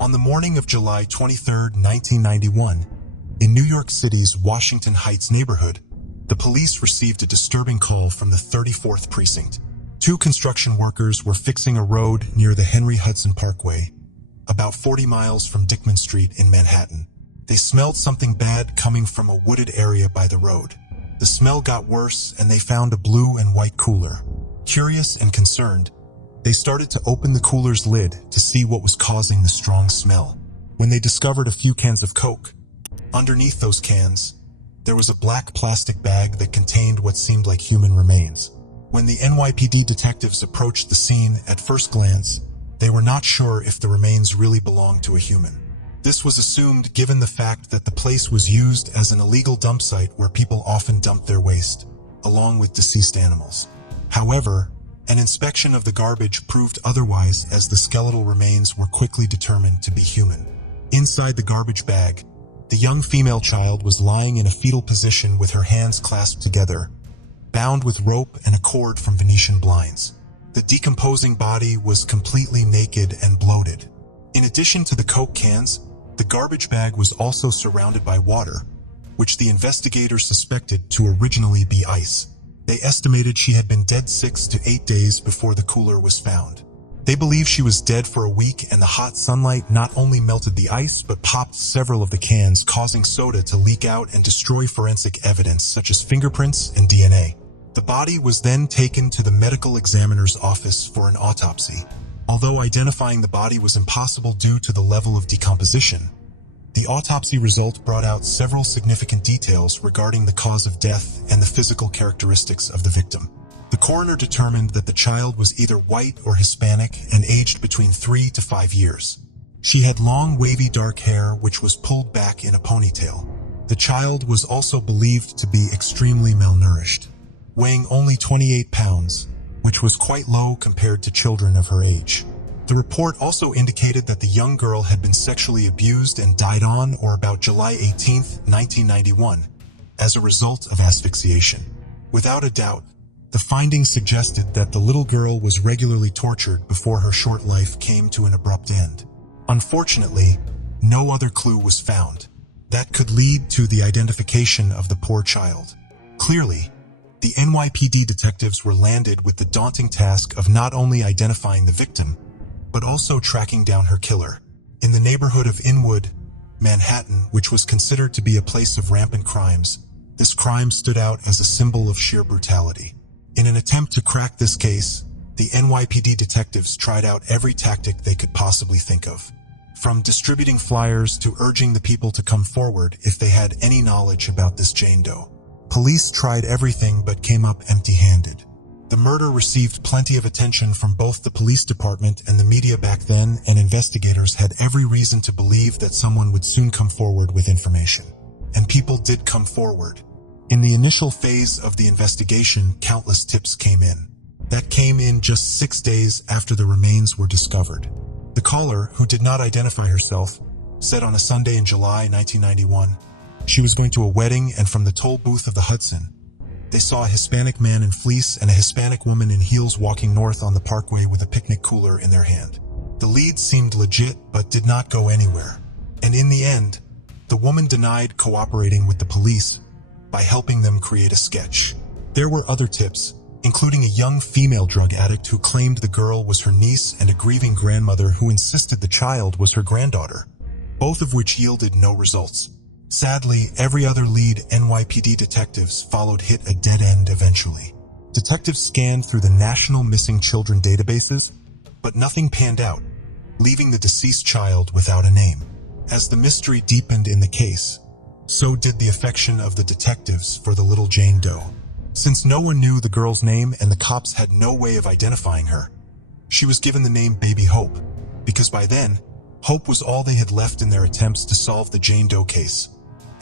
On the morning of July 23, 1991, in New York City's Washington Heights neighborhood, the police received a disturbing call from the 34th Precinct. Two construction workers were fixing a road near the Henry Hudson Parkway, about 40 miles from Dickman Street in Manhattan. They smelled something bad coming from a wooded area by the road. The smell got worse and they found a blue and white cooler. Curious and concerned, they started to open the cooler's lid to see what was causing the strong smell. When they discovered a few cans of Coke, underneath those cans, there was a black plastic bag that contained what seemed like human remains. When the NYPD detectives approached the scene at first glance, they were not sure if the remains really belonged to a human. This was assumed given the fact that the place was used as an illegal dump site where people often dump their waste, along with deceased animals. However, an inspection of the garbage proved otherwise, as the skeletal remains were quickly determined to be human. Inside the garbage bag, the young female child was lying in a fetal position with her hands clasped together, bound with rope and a cord from Venetian blinds. The decomposing body was completely naked and bloated. In addition to the Coke cans, the garbage bag was also surrounded by water, which the investigators suspected to originally be ice. They estimated she had been dead 6 to 8 days before the cooler was found. They believe she was dead for a week, and the hot sunlight not only melted the ice but popped several of the cans, causing soda to leak out and destroy forensic evidence such as fingerprints and DNA. The body was then taken to the medical examiner's office for an autopsy. Although identifying the body was impossible due to the level of decomposition, the autopsy result brought out several significant details regarding the cause of death and the physical characteristics of the victim. The coroner determined that the child was either white or Hispanic and aged between 3 to 5 years. She had long, wavy dark hair which was pulled back in a ponytail. The child was also believed to be extremely malnourished, weighing only 28 pounds, which was quite low compared to children of her age. The report also indicated that the young girl had been sexually abused and died on or about July 18, 1991, as a result of asphyxiation. Without a doubt, the findings suggested that the little girl was regularly tortured before her short life came to an abrupt end. Unfortunately, no other clue was found that could lead to the identification of the poor child. Clearly, the NYPD detectives were landed with the daunting task of not only identifying the victim, but also tracking down her killer. In the neighborhood of Inwood, Manhattan, which was considered to be a place of rampant crimes, this crime stood out as a symbol of sheer brutality. In an attempt to crack this case, the NYPD detectives tried out every tactic they could possibly think of, from distributing flyers to urging the people to come forward if they had any knowledge about this Jane Doe. Police tried everything but came up empty-handed. The murder received plenty of attention from both the police department and the media back then, and investigators had every reason to believe that someone would soon come forward with information. And people did come forward. In the initial phase of the investigation, countless tips came in. That came in just 6 days after the remains were discovered. The caller, who did not identify herself, said on a Sunday in July 1991, she was going to a wedding, and from the toll booth of the Hudson, they saw a Hispanic man in fleece and a Hispanic woman in heels walking north on the parkway with a picnic cooler in their hand. The lead seemed legit but did not go anywhere. And in the end, the woman denied cooperating with the police by helping them create a sketch. There were other tips, including a young female drug addict who claimed the girl was her niece and a grieving grandmother who insisted the child was her granddaughter, both of which yielded no results. Sadly, every other lead NYPD detectives followed hit a dead end eventually. Detectives scanned through the National Missing Children databases, but nothing panned out, leaving the deceased child without a name. As the mystery deepened in the case, so did the affection of the detectives for the little Jane Doe. Since no one knew the girl's name and the cops had no way of identifying her, she was given the name Baby Hope, because by then, hope was all they had left in their attempts to solve the Jane Doe case,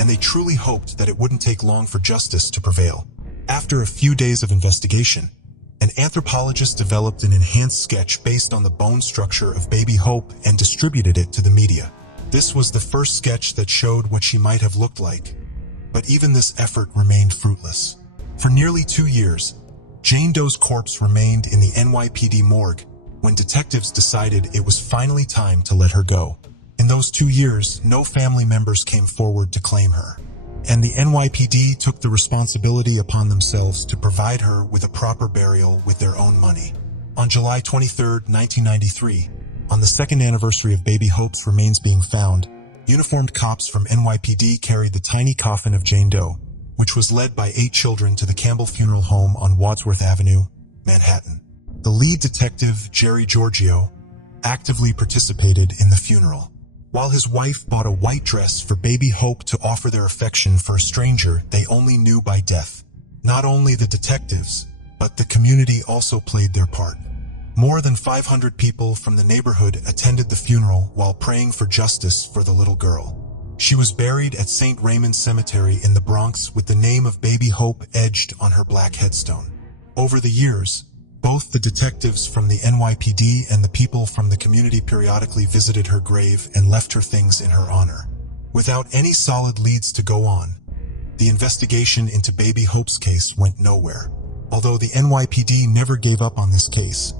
and they truly hoped that it wouldn't take long for justice to prevail. After a few days of investigation, an anthropologist developed an enhanced sketch based on the bone structure of Baby Hope and distributed it to the media. This was the first sketch that showed what she might have looked like, but even this effort remained fruitless. For nearly 2 years, Jane Doe's corpse remained in the NYPD morgue when detectives decided it was finally time to let her go. In those 2 years, no family members came forward to claim her, and the NYPD took the responsibility upon themselves to provide her with a proper burial with their own money. On July 23, 1993, on the second anniversary of Baby Hope's remains being found, uniformed cops from NYPD carried the tiny coffin of Jane Doe, which was led by 8 children, to the Campbell Funeral Home on Wadsworth Avenue, Manhattan. The lead detective, Jerry Giorgio, actively participated in the funeral. While his wife bought a white dress for Baby Hope to offer their affection for a stranger they only knew by death, not only the detectives, but the community also played their part. More than 500 people from the neighborhood attended the funeral while praying for justice for the little girl. She was buried at St. Raymond's Cemetery in the Bronx with the name of Baby Hope etched on her black headstone. Over the years, both the detectives from the NYPD and the people from the community periodically visited her grave and left her things in her honor. Without any solid leads to go on, the investigation into Baby Hope's case went nowhere. Although the NYPD never gave up on this case,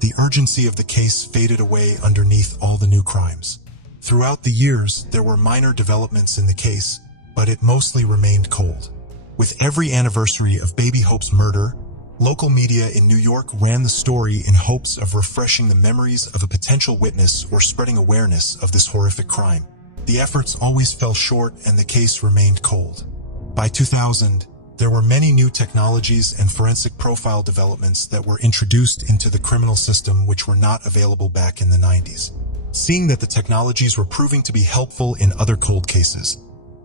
the urgency of the case faded away underneath all the new crimes. Throughout the years, there were minor developments in the case, but it mostly remained cold. With every anniversary of Baby Hope's murder, local media in New York ran the story in hopes of refreshing the memories of a potential witness or spreading awareness of this horrific crime. The efforts always fell short and the case remained cold. By 2000, there were many new technologies and forensic profile developments that were introduced into the criminal system which were not available back in the 90s. Seeing that the technologies were proving to be helpful in other cold cases,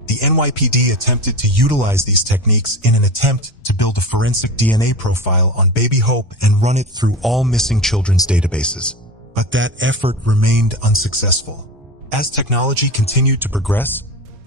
the NYPD attempted to utilize these techniques in an attempt to build a forensic DNA profile on Baby Hope and run it through all missing children's databases. But that effort remained unsuccessful. As technology continued to progress,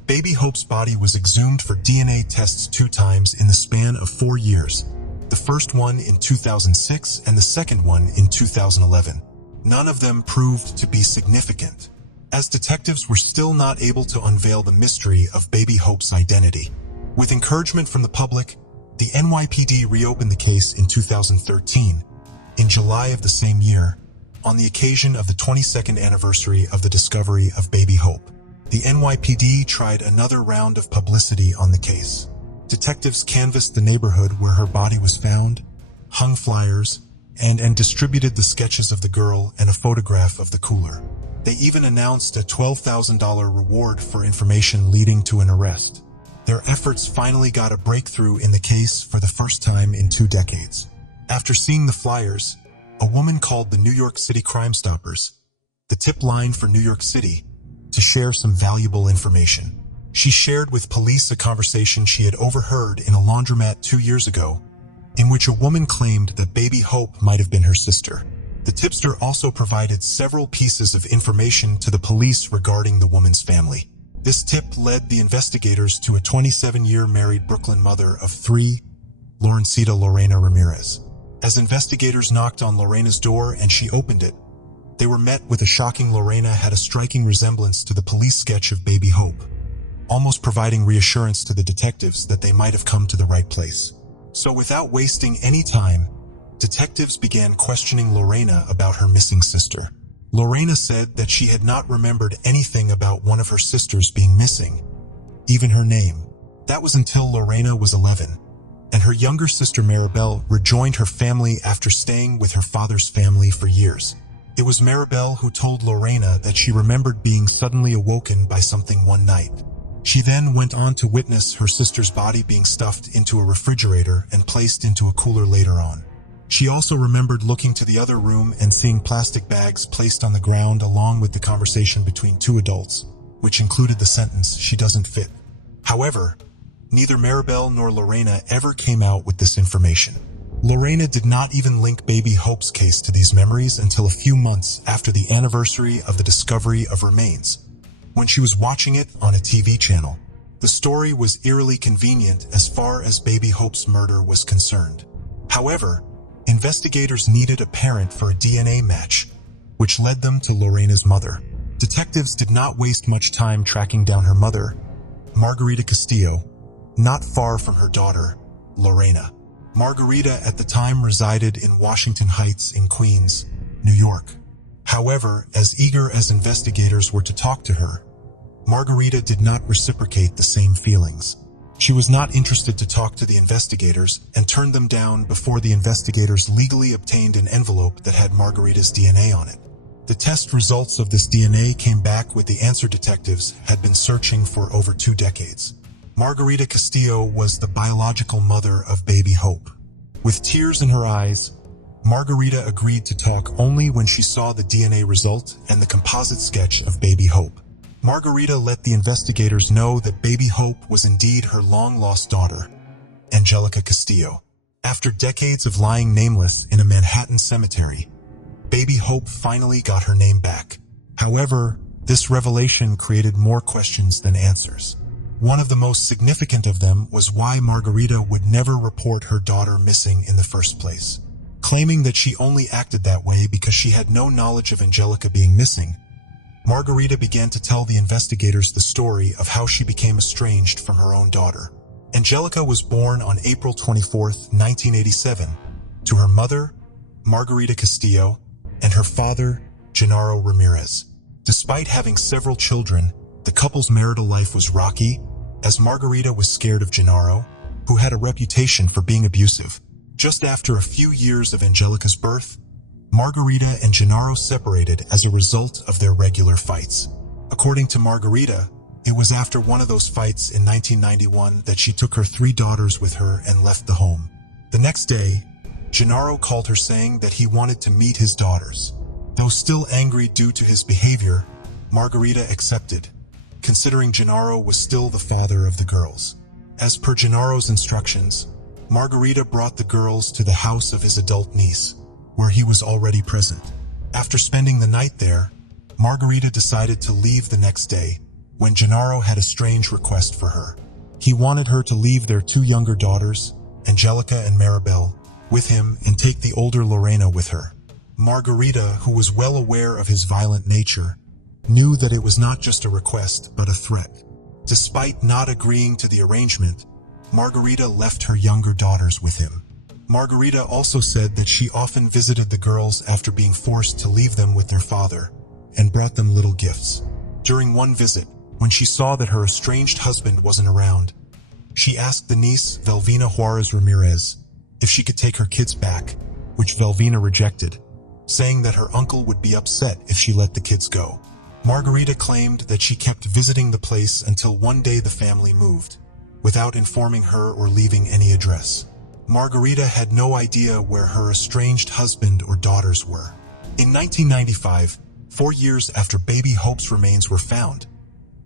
Baby Hope's body was exhumed for DNA tests 2 times in the span of 4 years, the first one in 2006 and the second one in 2011. None of them proved to be significant, as detectives were still not able to unveil the mystery of Baby Hope's identity. With encouragement from the public, the NYPD reopened the case in 2013. In July of the same year, on the occasion of the 22nd anniversary of the discovery of Baby Hope, the NYPD tried another round of publicity on the case. Detectives canvassed the neighborhood where her body was found, hung flyers, and distributed the sketches of the girl and a photograph of the cooler. They even announced a $12,000 reward for information leading to an arrest. Their efforts finally got a breakthrough in the case for the first time in 2 decades. After seeing the flyers, a woman called the New York City Crime Stoppers, the tip line for New York City, to share some valuable information. She shared with police a conversation she had overheard in a laundromat 2 years ago, in which a woman claimed that Baby Hope might have been her sister. The tipster also provided several pieces of information to the police regarding the woman's family. This tip led the investigators to a 27-year married Brooklyn mother of 3, Laurencita Lorena Ramirez. As investigators knocked on Lorena's door and she opened it, they were met with a shocking Lorena had a striking resemblance to the police sketch of Baby Hope, almost providing reassurance to the detectives that they might have come to the right place. So without wasting any time, detectives began questioning Lorena about her missing sister. Lorena said that she had not remembered anything about one of her sisters being missing, even her name. That was until Lorena was 11, and her younger sister Maribel rejoined her family after staying with her father's family for years. It was Maribel who told Lorena that she remembered being suddenly awoken by something one night. She then went on to witness her sister's body being stuffed into a refrigerator and placed into a cooler later on. She also remembered looking to the other room and seeing plastic bags placed on the ground along with the conversation between 2 adults, which included the sentence, "She doesn't fit." However, neither Maribel nor Lorena ever came out with this information. Lorena did not even link Baby Hope's case to these memories until a few months after the anniversary of the discovery of remains, when she was watching it on a TV channel. The story was eerily convenient as far as Baby Hope's murder was concerned. However, investigators needed a parent for a DNA match, which led them to Lorena's mother. Detectives did not waste much time tracking down her mother, Margarita Castillo, not far from her daughter, Lorena. Margarita at the time resided in Washington Heights in Queens, New York. However, as eager as investigators were to talk to her, Margarita did not reciprocate the same feelings. She was not interested to talk to the investigators and turned them down before the investigators legally obtained an envelope that had Margarita's DNA on it. The test results of this DNA came back with the answer detectives had been searching for over 2 decades. Margarita Castillo was the biological mother of baby Hope. With tears in her eyes, Margarita agreed to talk only when she saw the DNA result and the composite sketch of baby Hope. Margarita let the investigators know that baby Hope was indeed her long-lost daughter, Angelica Castillo. After decades of lying nameless in a Manhattan cemetery, baby Hope finally got her name back. However, this revelation created more questions than answers. One of the most significant of them was why Margarita would never report her daughter missing in the first place. Claiming that she only acted that way because she had no knowledge of Angelica being missing, Margarita began to tell the investigators the story of how she became estranged from her own daughter. Angelica was born on April 24, 1987, to her mother, Margarita Castillo, and her father, Genaro Ramirez. Despite having several children, the couple's marital life was rocky, as Margarita was scared of Genaro, who had a reputation for being abusive. Just after a few years of Angelica's birth, Margarita and Genaro separated as a result of their regular fights. According to Margarita, it was after one of those fights in 1991 that she took her 3 daughters with her and left the home. The next day, Genaro called her saying that he wanted to meet his daughters. Though still angry due to his behavior, Margarita accepted, considering Genaro was still the father of the girls. As per Genaro's instructions, Margarita brought the girls to the house of his adult niece, where he was already present. After spending the night there, Margarita decided to leave the next day, when Genaro had a strange request for her. He wanted her to leave their 2 younger daughters, Angelica and Maribel, with him and take the older Lorena with her. Margarita, who was well aware of his violent nature, knew that it was not just a request but a threat. Despite not agreeing to the arrangement, Margarita left her younger daughters with him. Margarita also said that she often visited the girls after being forced to leave them with their father, and brought them little gifts. During one visit, when she saw that her estranged husband wasn't around, she asked the niece, Velvina Juarez Ramirez, if she could take her kids back, which Velvina rejected, saying that her uncle would be upset if she let the kids go. Margarita claimed that she kept visiting the place until one day the family moved, without informing her or leaving any address. Margarita had no idea where her estranged husband or daughters were. In 1995, 4 years after baby Hope's remains were found,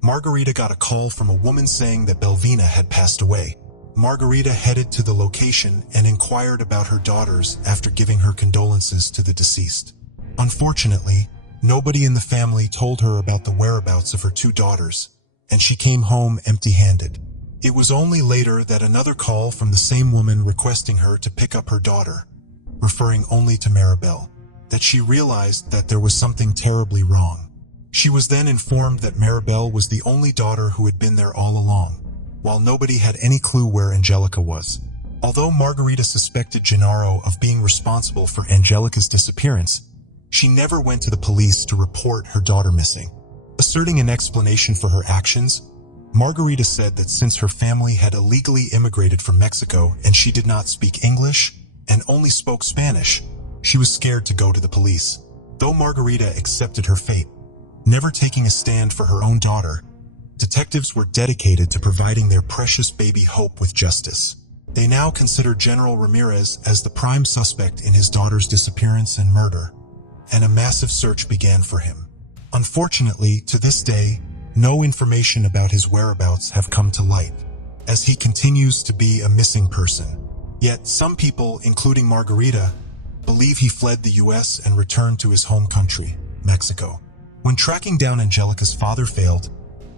Margarita got a call from a woman saying that Belvina had passed away. Margarita headed to the location and inquired about her daughters after giving her condolences to the deceased. Unfortunately, nobody in the family told her about the whereabouts of her 2 daughters, and she came home empty-handed. It was only later that another call from the same woman requesting her to pick up her daughter, referring only to Maribel, that she realized that there was something terribly wrong. She was then informed that Maribel was the only daughter who had been there all along, while nobody had any clue where Angelica was. Although Margarita suspected Genaro of being responsible for Angelica's disappearance, she never went to the police to report her daughter missing. Asserting an explanation for her actions, Margarita said that since her family had illegally immigrated from Mexico and she did not speak English and only spoke Spanish, she was scared to go to the police. Though Margarita accepted her fate, never taking a stand for her own daughter, detectives were dedicated to providing their precious baby Hope with justice. They now consider General Ramirez as the prime suspect in his daughter's disappearance and murder, and a massive search began for him. Unfortunately, to this day, no information about his whereabouts have come to light, as he continues to be a missing person. Yet some people, including Margarita, believe he fled the US and returned to his home country, Mexico. When tracking down Angelica's father failed,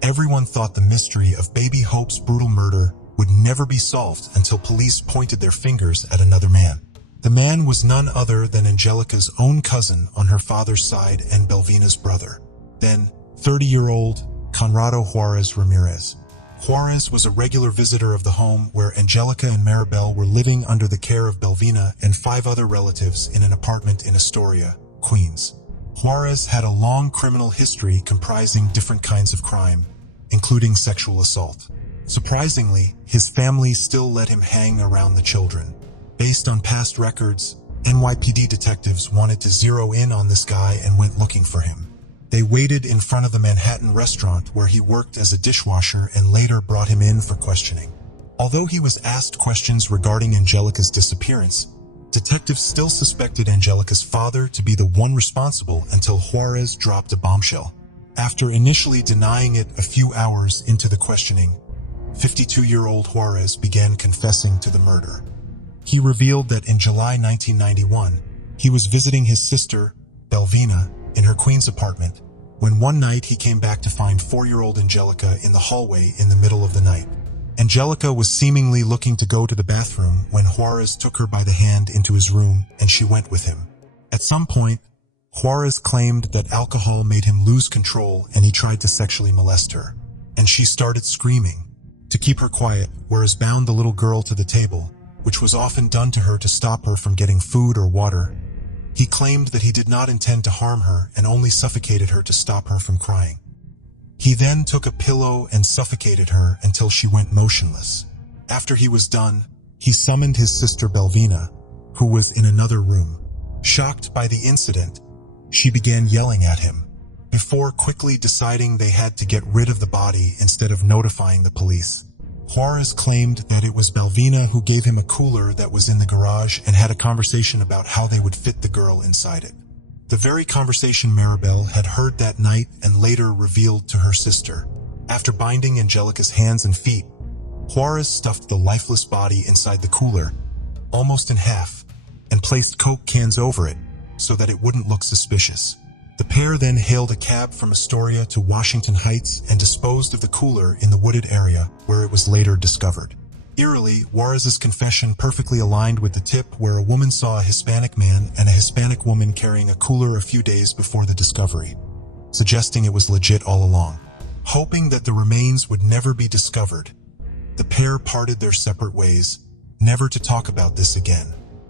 everyone thought the mystery of baby Hope's brutal murder would never be solved until police pointed their fingers at another man. The man was none other than Angelica's own cousin on her father's side and Belvina's brother, then 30-year-old Conrado Juarez Ramirez. Juarez was a regular visitor of the home where Angelica and Maribel were living under the care of Belvina and 5 other relatives in an apartment in Astoria, Queens. Juarez had a long criminal history comprising different kinds of crime, including sexual assault. Surprisingly, his family still let him hang around the children. Based on past records, NYPD detectives wanted to zero in on this guy and went looking for him. They waited in front of the Manhattan restaurant where he worked as a dishwasher and later brought him in for questioning. Although he was asked questions regarding Angelica's disappearance, detectives still suspected Angelica's father to be the one responsible until Juarez dropped a bombshell. After initially denying it a few hours into the questioning, 52-year-old Juarez began confessing to the murder. He revealed that in July 1991, he was visiting his sister, Belvina, in her Queens apartment, when one night he came back to find 4-year-old Angelica in the hallway in the middle of the night. Angelica was seemingly looking to go to the bathroom when Juarez took her by the hand into his room and she went with him. At some point, Juarez claimed that alcohol made him lose control and he tried to sexually molest her, and she started screaming. To keep her quiet, Juarez bound the little girl to the table, which was often done to her to stop her from getting food or water. He claimed that he did not intend to harm her and only suffocated her to stop her from crying. He then took a pillow and suffocated her until she went motionless. After he was done, he summoned his sister Belvina, who was in another room. Shocked by the incident, she began yelling at him, before quickly deciding they had to get rid of the body instead of notifying the police. Juarez claimed that it was Belvina who gave him a cooler that was in the garage and had a conversation about how they would fit the girl inside it. The very conversation Maribel had heard that night and later revealed to her sister. After binding Angelica's hands and feet, Juarez stuffed the lifeless body inside the cooler, almost in half, and placed Coke cans over it so that it wouldn't look suspicious. The pair then hailed a cab from Astoria to Washington Heights and disposed of the cooler in the wooded area where it was later discovered. Eerily, Juarez's confession perfectly aligned with the tip where a woman saw a Hispanic man and a Hispanic woman carrying a cooler a few days before the discovery, suggesting it was legit all along. Hoping that the remains would never be discovered, the pair parted their separate ways, never to talk about this again.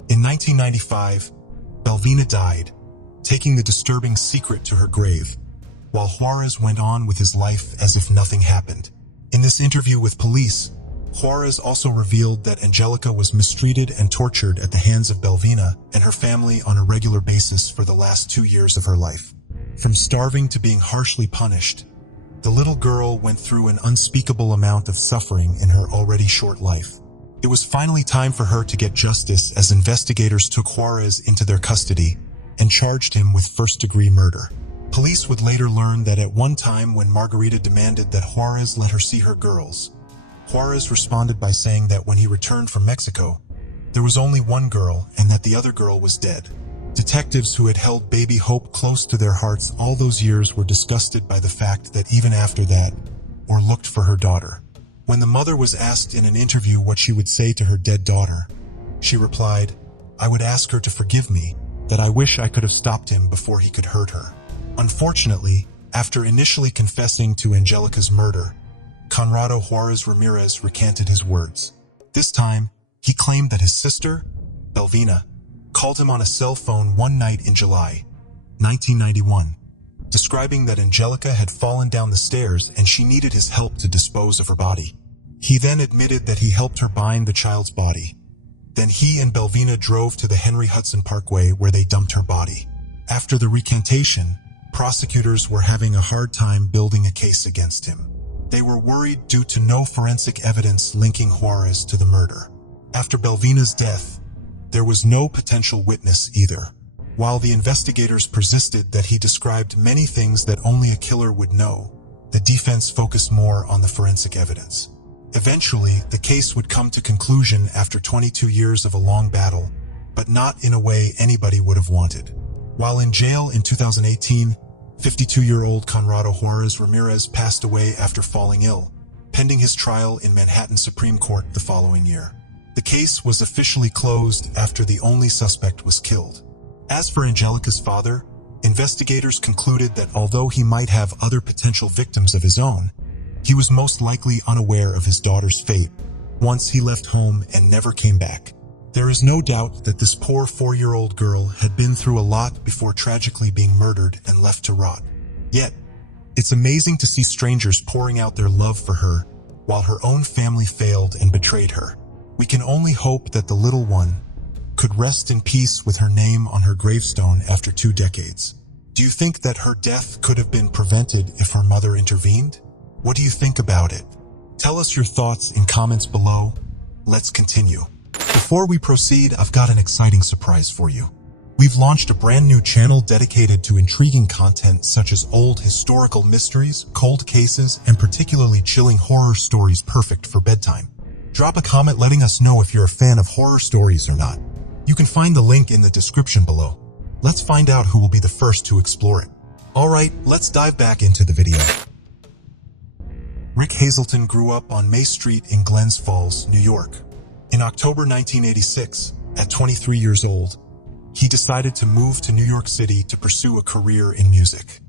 In 1995, Belvina died, taking the disturbing secret to her grave, while Juarez went on with his life as if nothing happened. In this interview with police, Juarez also revealed that Angelica was mistreated and tortured at the hands of Belvina and her family on a regular basis for the last 2 years of her life. From starving to being harshly punished, the little girl went through an unspeakable amount of suffering in her already short life. It was finally time for her to get justice as investigators took Juarez into their custody and charged him with first-degree murder. Police would later learn that at one time when Margarita demanded that Juarez let her see her girls, Juarez responded by saying that when he returned from Mexico, there was only one girl and that the other girl was dead. Detectives who had held baby Hope close to their hearts all those years were disgusted by the fact that even after that, or looked for her daughter. When the mother was asked in an interview what she would say to her dead daughter, she replied, "I would ask her to forgive me, that I wish I could have stopped him before he could hurt her." Unfortunately, after initially confessing to Angelica's murder, Conrado Juarez Ramirez recanted his words. This time, he claimed that his sister, Belvina, called him on a cell phone one night in July 1991, describing that Angelica had fallen down the stairs and she needed his help to dispose of her body. He then admitted that he helped her bind the child's body. Then he and Belvina drove to the Henry Hudson Parkway where they dumped her body. After the recantation, prosecutors were having a hard time building a case against him. They were worried due to no forensic evidence linking Juarez to the murder. After Belvina's death, there was no potential witness either. While the investigators persisted that he described many things that only a killer would know, the defense focused more on the forensic evidence. Eventually, the case would come to conclusion after 22 years of a long battle, but not in a way anybody would have wanted. While in jail in 2018, 52-year-old Conrado Juarez Ramirez passed away after falling ill, pending his trial in Manhattan Supreme Court the following year. The case was officially closed after the only suspect was killed. As for Angelica's father, investigators concluded that although he might have other potential victims of his own, he was most likely unaware of his daughter's fate once he left home and never came back. There is no doubt that this poor 4-year-old girl had been through a lot before tragically being murdered and left to rot. Yet, it's amazing to see strangers pouring out their love for her while her own family failed and betrayed her. We can only hope that the little one could rest in peace with her name on her gravestone after 2 decades. Do you think that her death could have been prevented if her mother intervened? What do you think about it? Tell us your thoughts in comments below. Let's continue. Before we proceed, I've got an exciting surprise for you. We've launched a brand new channel dedicated to intriguing content such as old historical mysteries, cold cases, and particularly chilling horror stories perfect for bedtime. Drop a comment letting us know if you're a fan of horror stories or not. You can find the link in the description below. Let's find out who will be the first to explore it. Alright, let's dive back into the video. Rick Hazelton grew up on May Street in Glens Falls, New York. In October 1986, at 23 years old, he decided to move to New York City to pursue a career in music.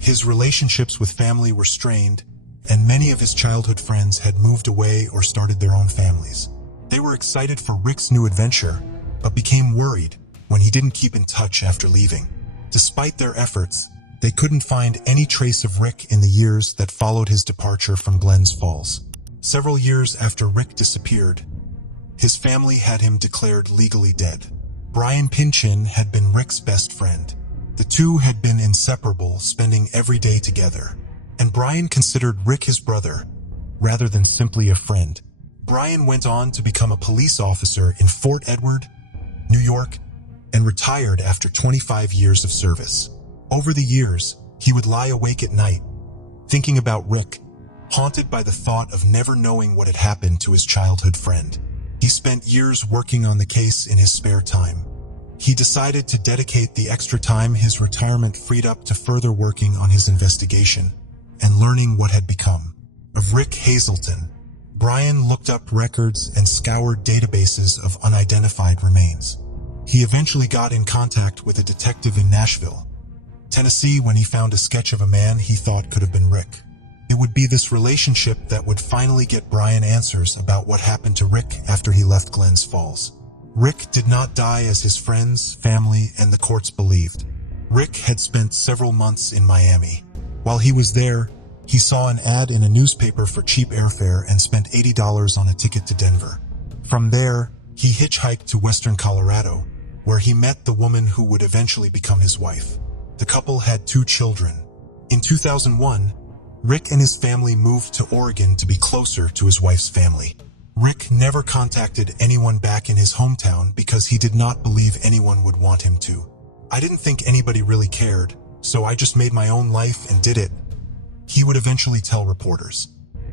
His relationships with family were strained, and many of his childhood friends had moved away or started their own families. They were excited for Rick's new adventure, but became worried when he didn't keep in touch after leaving. Despite their efforts, they couldn't find any trace of Rick in the years that followed his departure from Glens Falls. Several years after Rick disappeared, his family had him declared legally dead. Brian Pinchin had been Rick's best friend. The two had been inseparable, spending every day together. And Brian considered Rick his brother, rather than simply a friend. Brian went on to become a police officer in Fort Edward, New York, and retired after 25 years of service. Over the years, he would lie awake at night, thinking about Rick, haunted by the thought of never knowing what had happened to his childhood friend. He spent years working on the case in his spare time. He decided to dedicate the extra time his retirement freed up to further working on his investigation and learning what had become of Rick Hazelton. Brian looked up records and scoured databases of unidentified remains. He eventually got in contact with a detective in Nashville, Tennessee, when he found a sketch of a man he thought could have been Rick. It would be this relationship that would finally get Brian answers about what happened to Rick after he left Glens Falls. Rick did not die as his friends, family, and the courts believed. Rick had spent several months in Miami. While he was there, he saw an ad in a newspaper for cheap airfare and spent $80 on a ticket to Denver. From there, he hitchhiked to western Colorado, where he met the woman who would eventually become his wife. The couple had 2 children. In 2001, Rick and his family moved to Oregon to be closer to his wife's family. Rick never contacted anyone back in his hometown because he did not believe anyone would want him to. "I didn't think anybody really cared, so I just made my own life and did it," he would eventually tell reporters.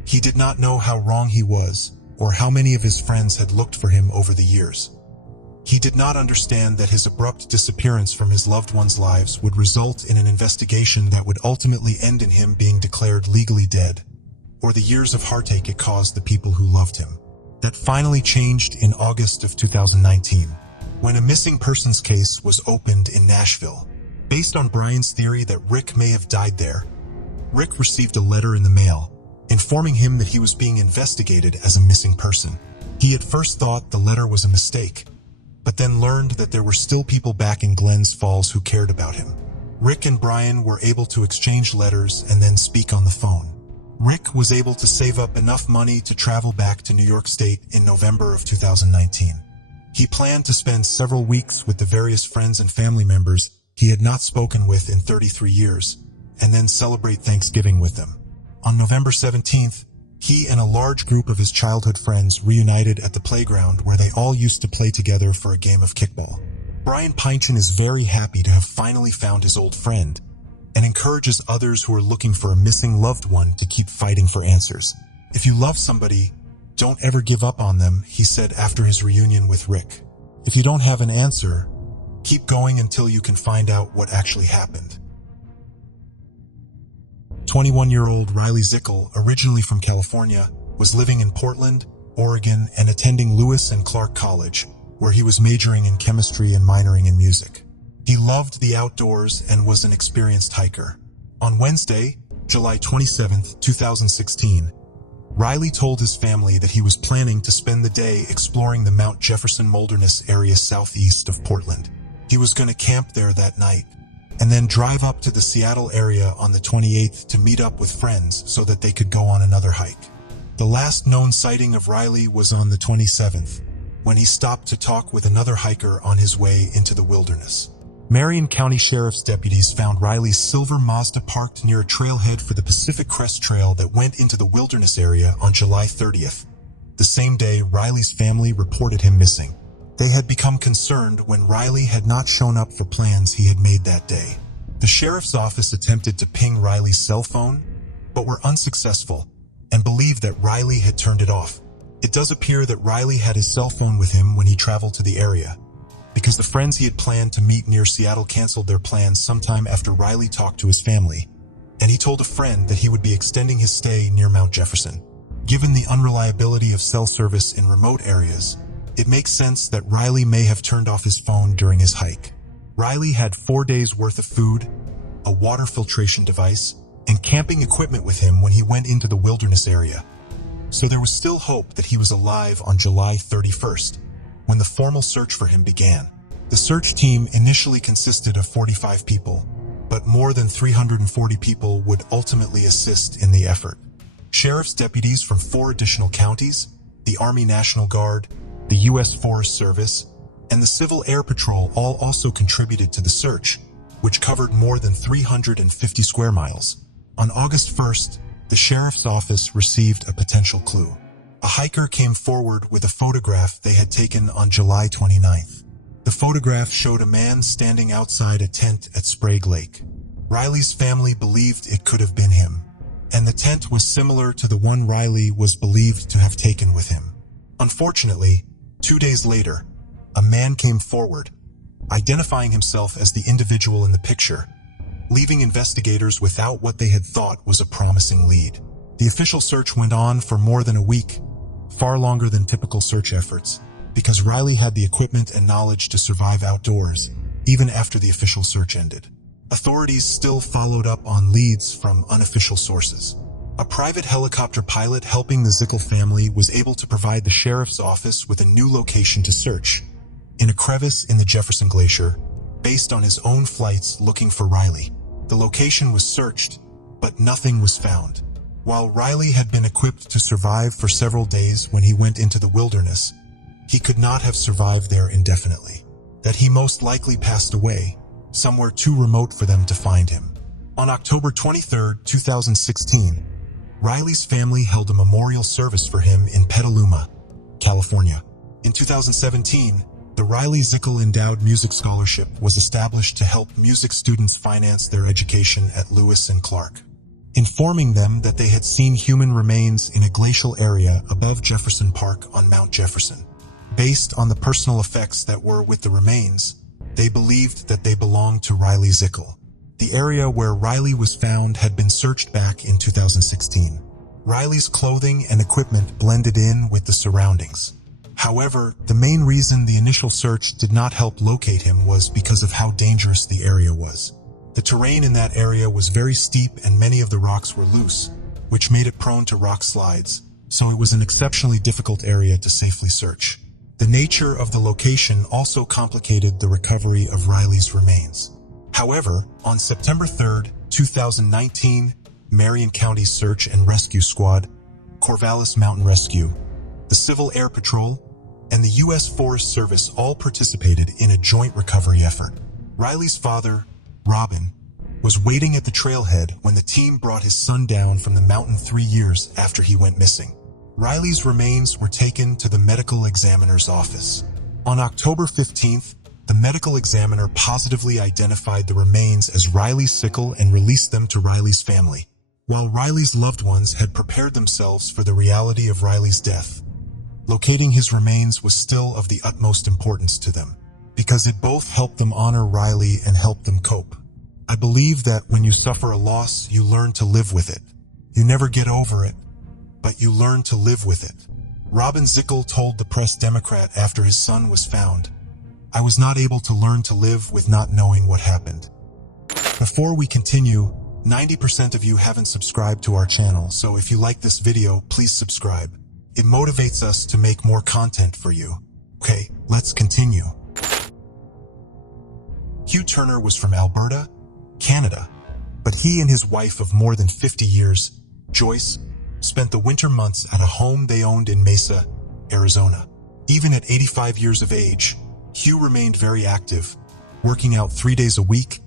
He did not know how wrong he was, or how many of his friends had looked for him over the years. He did not understand that his abrupt disappearance from his loved ones' lives would result in an investigation that would ultimately end in him being declared legally dead, or the years of heartache it caused the people who loved him. That finally changed in August of 2019, when a missing persons case was opened in Nashville. Based on Brian's theory that Rick may have died there, Rick received a letter in the mail informing him that he was being investigated as a missing person. He at first thought the letter was a mistake, but then learned that there were still people back in Glens Falls who cared about him. Rick and Brian were able to exchange letters and then speak on the phone. Rick was able to save up enough money to travel back to New York State in November of 2019. He planned to spend several weeks with the various friends and family members he had not spoken with in 33 years, and then celebrate Thanksgiving with them. On November 17th, he and a large group of his childhood friends reunited at the playground where they all used to play together for a game of kickball. Brian Pinchin is very happy to have finally found his old friend, and encourages others who are looking for a missing loved one to keep fighting for answers. "If you love somebody, don't ever give up on them," he said after his reunion with Rick. "If you don't have an answer, keep going until you can find out what actually happened." 21-year-old Riley Zickel, originally from California, was living in Portland, Oregon, and attending Lewis and Clark College, where he was majoring in chemistry and minoring in music. He loved the outdoors and was an experienced hiker. On Wednesday, July 27, 2016, Riley told his family that he was planning to spend the day exploring the Mount Jefferson Wilderness area southeast of Portland. He was going to camp there that night, and then drive up to the Seattle area on the 28th to meet up with friends so that they could go on another hike. The last known sighting of Riley was on the 27th, when he stopped to talk with another hiker on his way into the wilderness. Marion County Sheriff's deputies found Riley's silver Mazda parked near a trailhead for the Pacific Crest Trail that went into the wilderness area on July 30th. The same day, Riley's family reported him missing. They had become concerned when Riley had not shown up for plans he had made that day. The sheriff's office attempted to ping Riley's cell phone, but were unsuccessful, and believed that Riley had turned it off. It does appear that Riley had his cell phone with him when he traveled to the area, because the friends he had planned to meet near Seattle canceled their plans sometime after Riley talked to his family, and he told a friend that he would be extending his stay near Mount Jefferson. Given the unreliability of cell service in remote areas, it makes sense that Riley may have turned off his phone during his hike. Riley had 4 days worth of food, a water filtration device, and camping equipment with him when he went into the wilderness area. So there was still hope that he was alive on July 31st, when the formal search for him began. The search team initially consisted of 45 people, but more than 340 people would ultimately assist in the effort. Sheriff's deputies from 4 additional counties, the Army National Guard, the U.S. Forest Service, and the Civil Air Patrol all also contributed to the search, which covered more than 350 square miles. On August 1st, the sheriff's office received a potential clue. A hiker came forward with a photograph they had taken on July 29th. The photograph showed a man standing outside a tent at Sprague Lake. Riley's family believed it could have been him, and the tent was similar to the one Riley was believed to have taken with him. Unfortunately, 2 days later, a man came forward, identifying himself as the individual in the picture, leaving investigators without what they had thought was a promising lead. The official search went on for more than a week, far longer than typical search efforts, because Riley had the equipment and knowledge to survive outdoors, even after the official search ended. Authorities still followed up on leads from unofficial sources. A private helicopter pilot helping the Zickel family was able to provide the sheriff's office with a new location to search, in a crevice in the Jefferson Glacier, based on his own flights looking for Riley. The location was searched, but nothing was found. While Riley had been equipped to survive for several days when he went into the wilderness, he could not have survived there indefinitely. That he most likely passed away, somewhere too remote for them to find him. On October 23, 2016, Riley's family held a memorial service for him in Petaluma, California. In 2017, the Riley Zickel Endowed Music Scholarship was established to help music students finance their education at Lewis and Clark, informing them that they had seen human remains in a glacial area above Jefferson Park on Mount Jefferson. Based on the personal effects that were with the remains, they believed that they belonged to Riley Zickel. The area where Riley was found had been searched back in 2016. Riley's clothing and equipment blended in with the surroundings. However, the main reason the initial search did not help locate him was because of how dangerous the area was. The terrain in that area was very steep and many of the rocks were loose, which made it prone to rock slides, so it was an exceptionally difficult area to safely search. The nature of the location also complicated the recovery of Riley's remains. However, on September 3, 2019, Marion County Search and Rescue Squad, Corvallis Mountain Rescue, the Civil Air Patrol, and the U.S. Forest Service all participated in a joint recovery effort. Riley's father, Robin, was waiting at the trailhead when the team brought his son down from the mountain 3 years after he went missing. Riley's remains were taken to the medical examiner's office. On October 15th, the medical examiner positively identified the remains as Riley Zickel and released them to Riley's family, while Riley's loved ones had prepared themselves for the reality of Riley's death. Locating his remains was still of the utmost importance to them, because it both helped them honor Riley and helped them cope. I believe that when you suffer a loss, you learn to live with it. You never get over it, but you learn to live with it. Robin Zickel told the Press-Democrat after his son was found, "I was not able to learn to live with not knowing what happened." Before we continue, 90% of you haven't subscribed to our channel, so if you like this video, please subscribe. It motivates us to make more content for you. Okay, let's continue. Hugh Turner was from Alberta, Canada, but he and his wife of more than 50 years, Joyce, spent the winter months at a home they owned in Mesa, Arizona. Even at 85 years of age, Hugh remained very active, working out 3 days a week,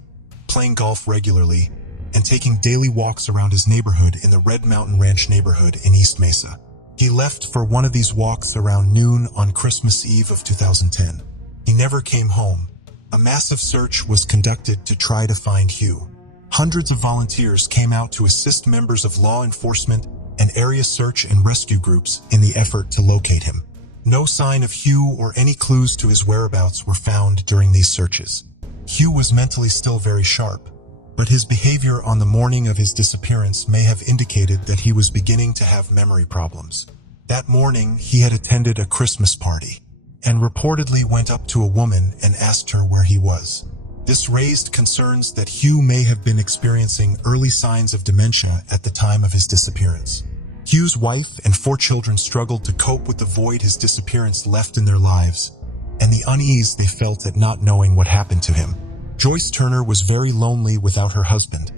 playing golf regularly, and taking daily walks around his neighborhood in the Red Mountain Ranch neighborhood in East Mesa. He left for one of these walks around noon on Christmas Eve of 2010. He never came home. A massive search was conducted to try to find Hugh. Hundreds of volunteers came out to assist members of law enforcement and area search and rescue groups in the effort to locate him. No sign of Hugh or any clues to his whereabouts were found during these searches. Hugh was mentally still very sharp, but his behavior on the morning of his disappearance may have indicated that he was beginning to have memory problems. That morning, he had attended a Christmas party and reportedly went up to a woman and asked her where he was. This raised concerns that Hugh may have been experiencing early signs of dementia at the time of his disappearance. Hugh's wife and 4 children struggled to cope with the void his disappearance left in their lives and the unease they felt at not knowing what happened to him. Joyce Turner was very lonely without her husband,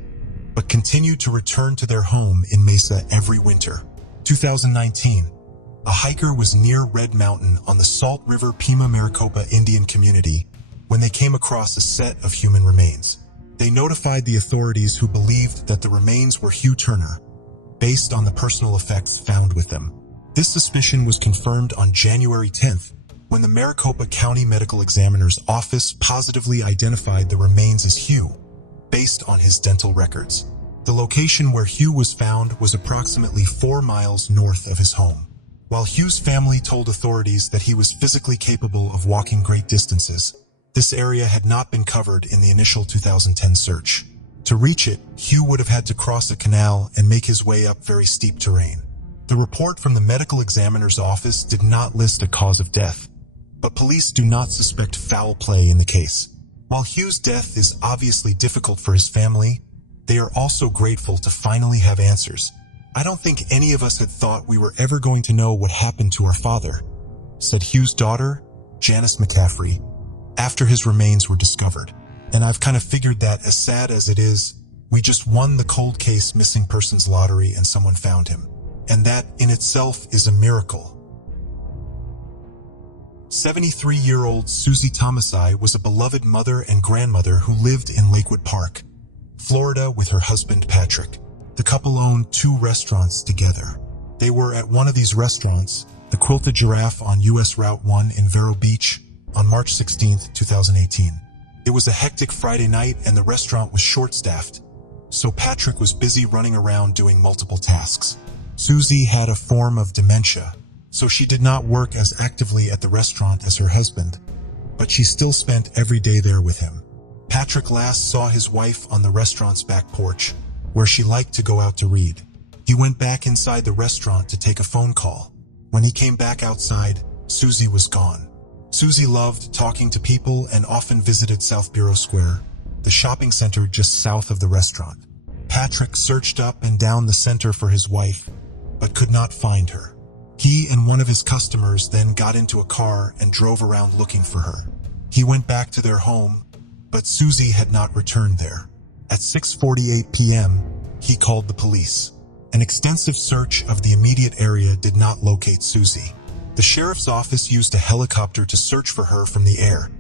but continued to return to their home in Mesa every winter. 2019, a hiker was near Red Mountain on the Salt River Pima Maricopa Indian community when they came across a set of human remains. They notified the authorities, who believed that the remains were Hugh Turner, based on the personal effects found with them. This suspicion was confirmed on January 10th, when the Maricopa County Medical Examiner's Office positively identified the remains as Hugh, based on his dental records. The location where Hugh was found was approximately 4 miles north of his home. While Hugh's family told authorities that he was physically capable of walking great distances, this area had not been covered in the initial 2010 search. To reach it, Hugh would have had to cross a canal and make his way up very steep terrain. The report from the medical examiner's office did not list a cause of death, but police do not suspect foul play in the case. While Hugh's death is obviously difficult for his family, they are also grateful to finally have answers. "I don't think any of us had thought we were ever going to know what happened to our father," said Hugh's daughter, Janice McCaffrey, after his remains were discovered. "And I've kind of figured that, as sad as it is, we just won the cold case missing persons lottery and someone found him. And that in itself is a miracle." 73-year-old Susie Thomasai was a beloved mother and grandmother who lived in Lakewood Park, Florida with her husband Patrick. The couple owned 2 restaurants together. They were at one of these restaurants, the Quilted Giraffe on US Route 1 in Vero Beach, on March 16, 2018. It was a hectic Friday night and the restaurant was short-staffed, so Patrick was busy running around doing multiple tasks. Susie had a form of dementia, so she did not work as actively at the restaurant as her husband, but she still spent every day there with him. Patrick last saw his wife on the restaurant's back porch, where she liked to go out to read. He went back inside the restaurant to take a phone call. When he came back outside, Susie was gone. Susie loved talking to people and often visited South Bureau Square, the shopping center just south of the restaurant. Patrick searched up and down the center for his wife, but could not find her. He and one of his customers then got into a car and drove around looking for her. He went back to their home, but Susie had not returned there. At 6:48 p.m., he called the police. An extensive search of the immediate area did not locate Susie. The sheriff's office used a helicopter to search for her from the air,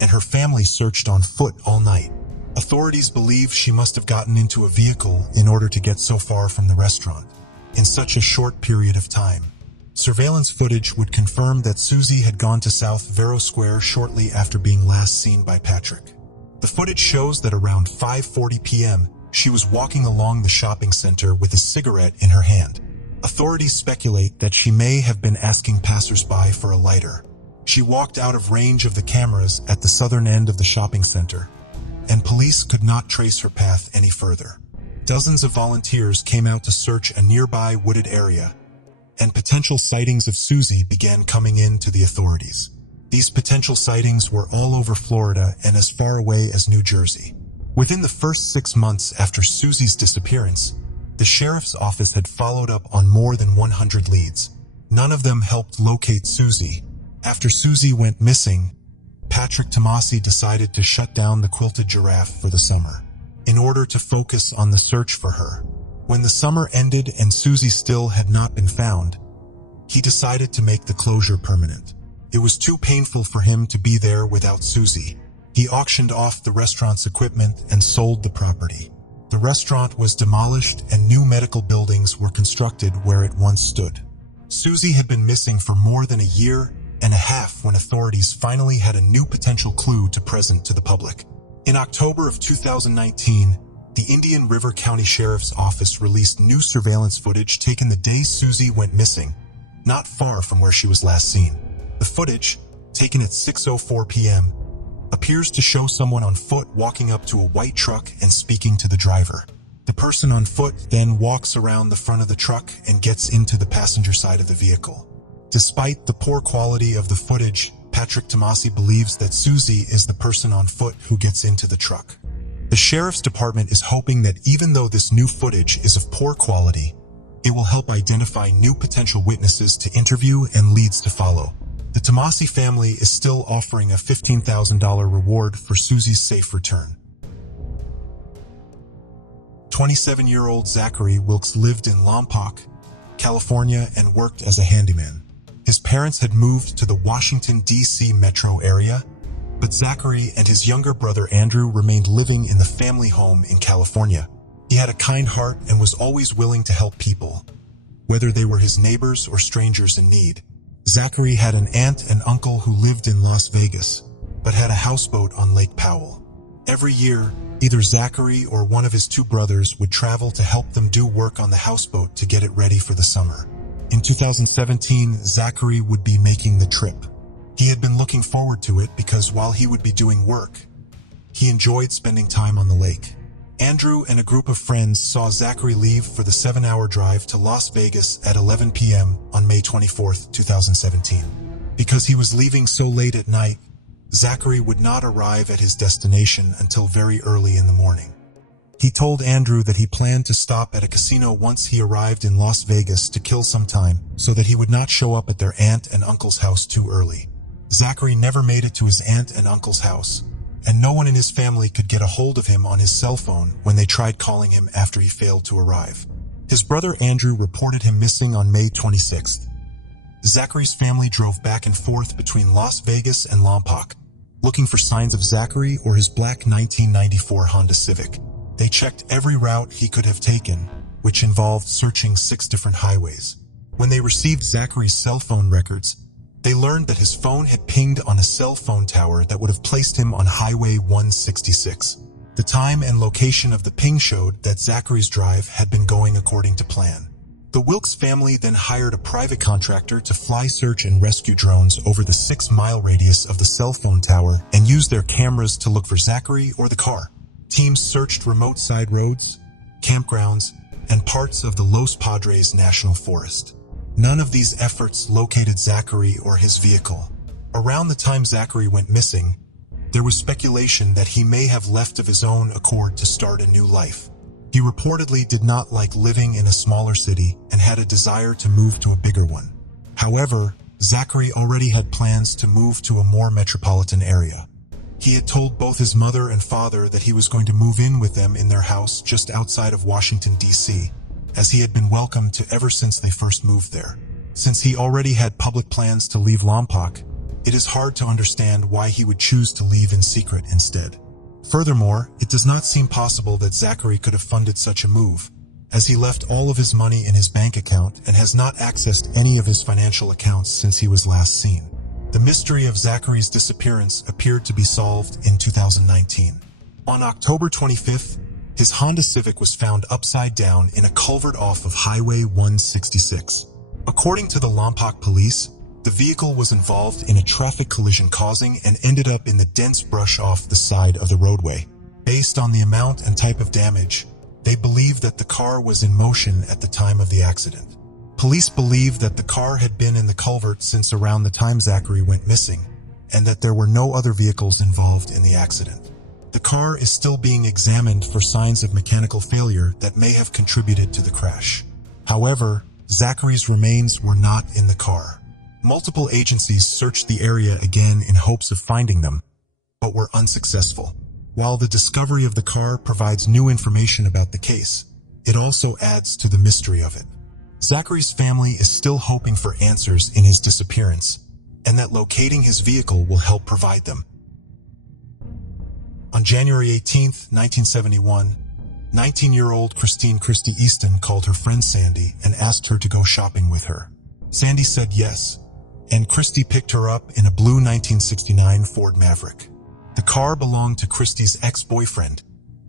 and her family searched on foot all night. Authorities believe she must have gotten into a vehicle in order to get so far from the restaurant in such a short period of time. Surveillance footage would confirm that Susie had gone to South Vero Square shortly after being last seen by Patrick. The footage shows that around 5:40 p.m., she was walking along the shopping center with a cigarette in her hand. Authorities speculate that she may have been asking passersby for a lighter. She walked out of range of the cameras at the southern end of the shopping center, and police could not trace her path any further. Dozens of volunteers came out to search a nearby wooded area, and potential sightings of Susie began coming in to the authorities. These potential sightings were all over Florida and as far away as New Jersey. Within the first 6 months after Susie's disappearance, the sheriff's office had followed up on more than 100 leads. None of them helped locate Susie. After Susie went missing, Patrick Tomasi decided to shut down the Quilted Giraffe for the summer, in order to focus on the search for her. When the summer ended and Susie still had not been found, he decided to make the closure permanent. It was too painful for him to be there without Susie. He auctioned off the restaurant's equipment and sold the property. The restaurant was demolished and new medical buildings were constructed where it once stood. Susie had been missing for more than a year and a half when authorities finally had a new potential clue to present to the public. In October of 2019, the Indian River County Sheriff's Office released new surveillance footage taken the day Susie went missing, not far from where she was last seen. The footage, taken at 6:04 p.m., appears to show someone on foot walking up to a white truck and speaking to the driver. The person on foot then walks around the front of the truck and gets into the passenger side of the vehicle. Despite the poor quality of the footage, Patrick Tomasi believes that Susie is the person on foot who gets into the truck. The sheriff's department is hoping that even though this new footage is of poor quality, it will help identify new potential witnesses to interview and leads to follow. The Tomasi family is still offering a $15,000 reward for Susie's safe return. 27-year-old Zachary Wilkes lived in Lompoc, California, and worked as a handyman. His parents had moved to the Washington, D.C. metro area, but Zachary and his younger brother Andrew remained living in the family home in California. He had a kind heart and was always willing to help people, whether they were his neighbors or strangers in need. Zachary had an aunt and uncle who lived in Las Vegas, but had a houseboat on Lake Powell. Every year, either Zachary or one of his two brothers would travel to help them do work on the houseboat to get it ready for the summer. In 2017, Zachary would be making the trip. He had been looking forward to it because while he would be doing work, he enjoyed spending time on the lake. Andrew and a group of friends saw Zachary leave for the 7-hour drive to Las Vegas at 11 p.m. on May 24, 2017. Because he was leaving so late at night, Zachary would not arrive at his destination until very early in the morning. He told Andrew that he planned to stop at a casino once he arrived in Las Vegas to kill some time so that he would not show up at their aunt and uncle's house too early. Zachary never made it to his aunt and uncle's house, and no one in his family could get a hold of him on his cell phone when they tried calling him after he failed to arrive. His brother Andrew reported him missing on May 26th. Zachary's family drove back and forth between Las Vegas and Lompoc, looking for signs of Zachary or his black 1994 Honda Civic. They checked every route he could have taken, which involved searching 6 different highways. When they received Zachary's cell phone records, they learned that his phone had pinged on a cell phone tower that would have placed him on Highway 166. The time and location of the ping showed that Zachary's drive had been going according to plan. The Wilkes family then hired a private contractor to fly search and rescue drones over the 6-mile radius of the cell phone tower and use their cameras to look for Zachary or the car. Teams searched remote side roads, campgrounds, and parts of the Los Padres National Forest. None of these efforts located Zachary or his vehicle. Around the time Zachary went missing, there was speculation that he may have left of his own accord to start a new life. He reportedly did not like living in a smaller city and had a desire to move to a bigger one. However, Zachary already had plans to move to a more metropolitan area. He had told both his mother and father that he was going to move in with them in their house just outside of Washington, D.C., as he had been welcomed to ever since they first moved there. Since he already had public plans to leave Lompoc, it is hard to understand why he would choose to leave in secret instead. Furthermore, it does not seem possible that Zachary could have funded such a move, as he left all of his money in his bank account and has not accessed any of his financial accounts since he was last seen. The mystery of Zachary's disappearance appeared to be solved in 2019. On October 25th, his Honda Civic was found upside down in a culvert off of Highway 166. According to the Lompoc police, the vehicle was involved in a traffic collision causing and ended up in the dense brush off the side of the roadway. Based on the amount and type of damage, they believe that the car was in motion at the time of the accident. Police believe that the car had been in the culvert since around the time Zachary went missing, and that there were no other vehicles involved in the accident. The car is still being examined for signs of mechanical failure that may have contributed to the crash. However, Zachary's remains were not in the car. Multiple agencies searched the area again in hopes of finding them, but were unsuccessful. While the discovery of the car provides new information about the case, it also adds to the mystery of it. Zachary's family is still hoping for answers in his disappearance, and that locating his vehicle will help provide them. On January 18, 1971, 19-year-old Christine Christie Easton called her friend Sandy and asked her to go shopping with her. Sandy said yes, and Christie picked her up in a blue 1969 Ford Maverick. The car belonged to Christie's ex-boyfriend,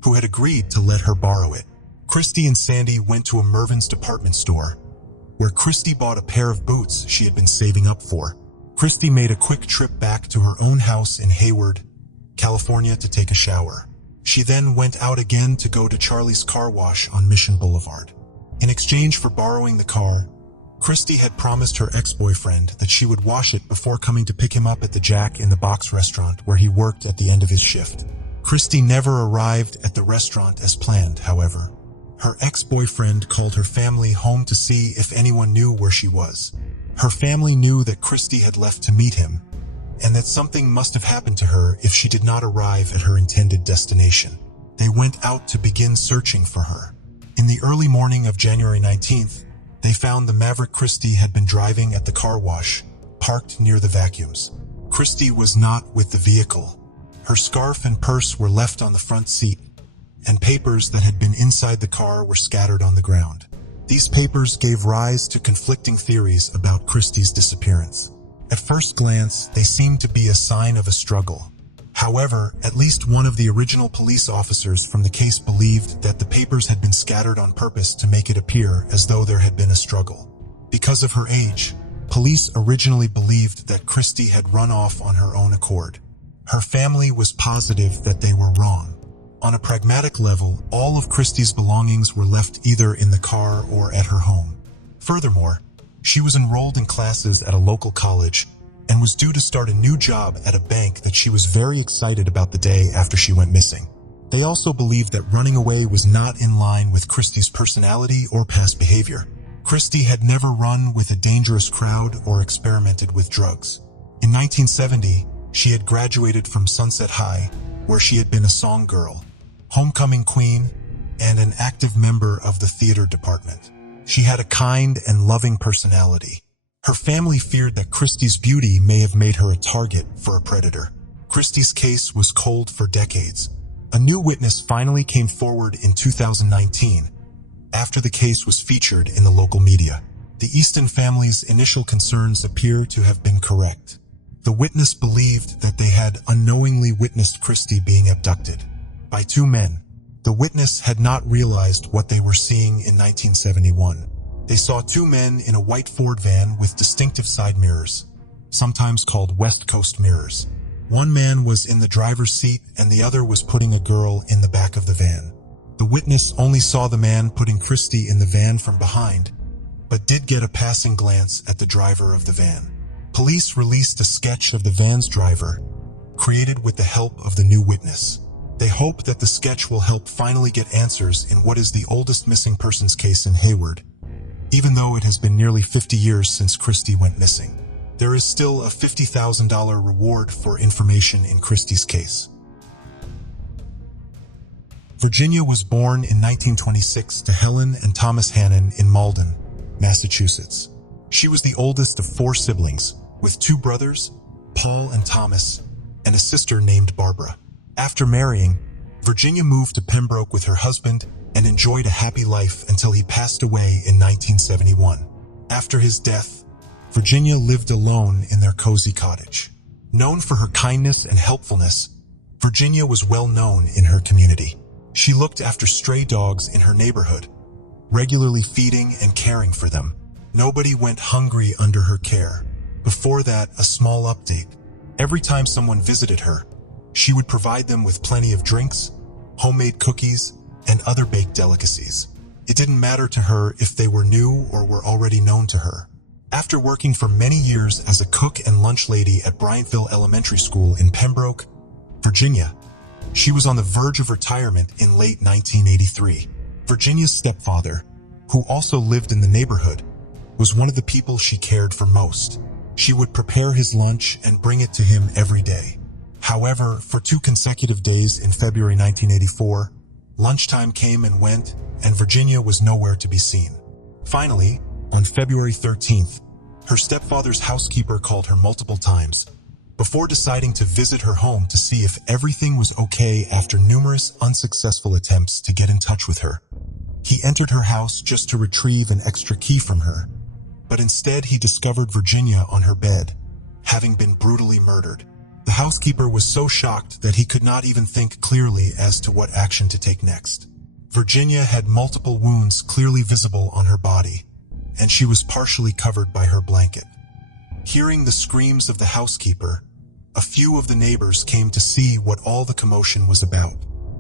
who had agreed to let her borrow it. Christie and Sandy went to a Mervyn's department store, where Christie bought a pair of boots she had been saving up for. Christie made a quick trip back to her own house in Hayward, California to take a shower. She then went out again to go to Charlie's Car Wash on Mission Boulevard. In exchange for borrowing the car, Christie had promised her ex-boyfriend that she would wash it before coming to pick him up at the Jack in the Box restaurant where he worked at the end of his shift. Christie never arrived at the restaurant as planned, however. Her ex-boyfriend called her family home to see if anyone knew where she was. Her family knew that Christie had left to meet him, and that something must have happened to her if she did not arrive at her intended destination. They went out to begin searching for her. In the early morning of January 19th, they found the Maverick Christie had been driving at the car wash, parked near the vacuums. Christie was not with the vehicle. Her scarf and purse were left on the front seat, and papers that had been inside the car were scattered on the ground. These papers gave rise to conflicting theories about Christie's disappearance. At first glance, they seemed to be a sign of a struggle. However, at least one of the original police officers from the case believed that the papers had been scattered on purpose to make it appear as though there had been a struggle. Because of her age, police originally believed that Christie had run off on her own accord. Her family was positive that they were wrong. On a pragmatic level, all of Christie's belongings were left either in the car or at her home. Furthermore, she was enrolled in classes at a local college and was due to start a new job at a bank that she was very excited about the day after she went missing. They also believed that running away was not in line with Christie's personality or past behavior. Christie had never run with a dangerous crowd or experimented with drugs. In 1970, she had graduated from Sunset High, where she had been a song girl, homecoming queen, and an active member of the theater department. She had a kind and loving personality. Her family feared that Christie's beauty may have made her a target for a predator. Christie's case was cold for decades. A new witness finally came forward in 2019, after the case was featured in the local media. The Easton family's initial concerns appear to have been correct. The witness believed that they had unknowingly witnessed Christie being abducted by two men. The witness had not realized what they were seeing in 1971. They saw two men in a white Ford van with distinctive side mirrors, sometimes called West Coast mirrors. One man was in the driver's seat and the other was putting a girl in the back of the van. The witness only saw the man putting Christie in the van from behind, but did get a passing glance at the driver of the van. Police released a sketch of the van's driver, created with the help of the new witness. They hope that the sketch will help finally get answers in what is the oldest missing persons case in Hayward. Even though it has been nearly 50 years since Christie went missing, there is still a $50,000 reward for information in Christie's case. Virginia was born in 1926 to Helen and Thomas Hannon in Malden, Massachusetts. She was the oldest of four siblings, with two brothers, Paul and Thomas, and a sister named Barbara. After marrying, Virginia moved to Pembroke with her husband and enjoyed a happy life until he passed away in 1971. After his death, Virginia lived alone in their cozy cottage. Known for her kindness and helpfulness, Virginia was well known in her community. She looked after stray dogs in her neighborhood, regularly feeding and caring for them. Nobody went hungry under her care. Before that, a small update. Every time someone visited her, she would provide them with plenty of drinks, homemade cookies, and other baked delicacies. It didn't matter to her if they were new or were already known to her. After working for many years as a cook and lunch lady at Bryanttville Elementary School in Pembroke, Virginia, She was on the verge of retirement in late 1983. Virginia's stepfather, who also lived in the neighborhood, was one of the people she cared for most. She would prepare his lunch and bring it to him every day. However, for 2 consecutive days in February 1984, lunchtime came and went, and Virginia was nowhere to be seen. Finally, on February 13th, her stepfather's housekeeper called her multiple times, before deciding to visit her home to see if everything was okay after numerous unsuccessful attempts to get in touch with her. He entered her house just to retrieve an extra key from her, but instead he discovered Virginia on her bed, having been brutally murdered. The housekeeper was so shocked that he could not even think clearly as to what action to take next. Virginia had multiple wounds clearly visible on her body, and she was partially covered by her blanket. Hearing the screams of the housekeeper, a few of the neighbors came to see what all the commotion was about.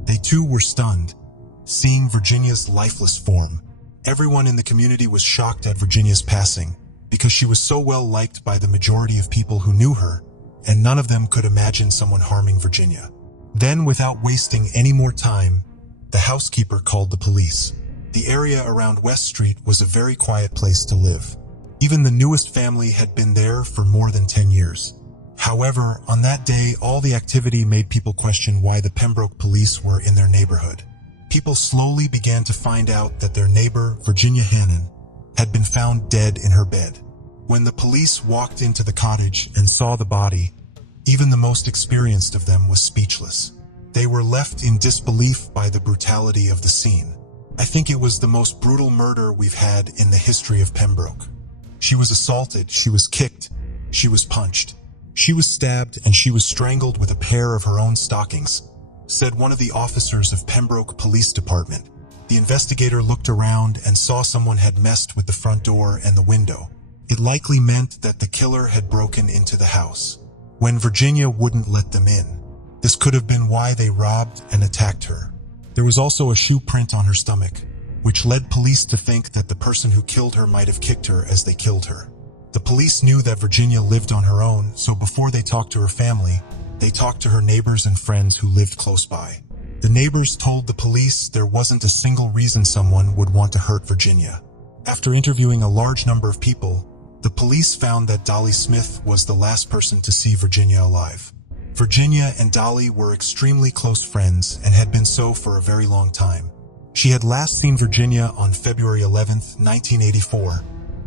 They too were stunned, seeing Virginia's lifeless form. Everyone in the community was shocked at Virginia's passing, because she was so well liked by the majority of people who knew her, and none of them could imagine someone harming Virginia. Then, without wasting any more time, the housekeeper called the police. The area around West Street was a very quiet place to live. Even the newest family had been there for more than 10 years. However, on that day, all the activity made people question why the Pembroke police were in their neighborhood. People slowly began to find out that their neighbor, Virginia Hannon, had been found dead in her bed. When the police walked into the cottage and saw the body, even the most experienced of them was speechless. They were left in disbelief by the brutality of the scene. I think it was the most brutal murder we've had in the history of Pembroke. She was assaulted, she was kicked, she was punched. She was stabbed and she was strangled with a pair of her own stockings, said one of the officers of Pembroke Police Department. The investigator looked around and saw someone had messed with the front door and the window. It likely meant that the killer had broken into the house, when Virginia wouldn't let them in. This could have been why they robbed and attacked her. There was also a shoe print on her stomach, which led police to think that the person who killed her might have kicked her as they killed her. The police knew that Virginia lived on her own, so before they talked to her family, they talked to her neighbors and friends who lived close by. The neighbors told the police there wasn't a single reason someone would want to hurt Virginia. After interviewing a large number of people, the police found that Dolly Smith was the last person to see Virginia alive. Virginia and Dolly were extremely close friends and had been so for a very long time. She had last seen Virginia on February 11, 1984,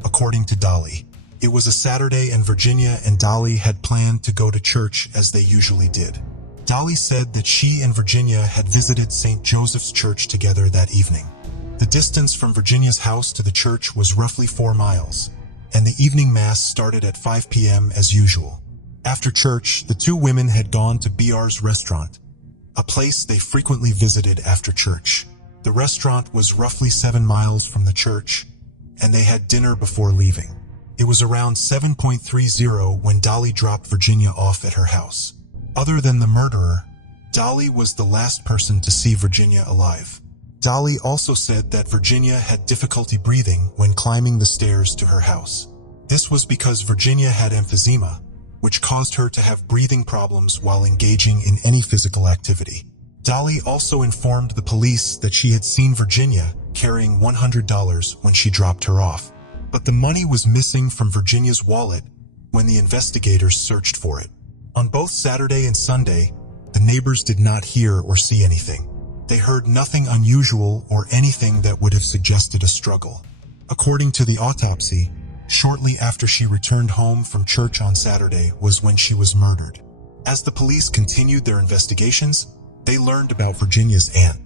according to Dolly. It was a Saturday and Virginia and Dolly had planned to go to church as they usually did. Dolly said that she and Virginia had visited St. Joseph's Church together that evening. The distance from Virginia's house to the church was roughly 4 miles, and the evening mass started at 5 p.m. as usual. After church, the two women had gone to BR's restaurant, a place they frequently visited after church. The restaurant was roughly 7 miles from the church, and they had dinner before leaving. It was around 7:30 when Dolly dropped Virginia off at her house. Other than the murderer, Dolly was the last person to see Virginia alive. Dolly also said that Virginia had difficulty breathing when climbing the stairs to her house. This was because Virginia had emphysema, which caused her to have breathing problems while engaging in any physical activity. Dolly also informed the police that she had seen Virginia carrying $100 when she dropped her off. But the money was missing from Virginia's wallet when the investigators searched for it. On both Saturday and Sunday, the neighbors did not hear or see anything. They heard nothing unusual or anything that would have suggested a struggle. According to the autopsy, shortly after she returned home from church on Saturday was when she was murdered. As the police continued their investigations, they learned about Virginia's aunt,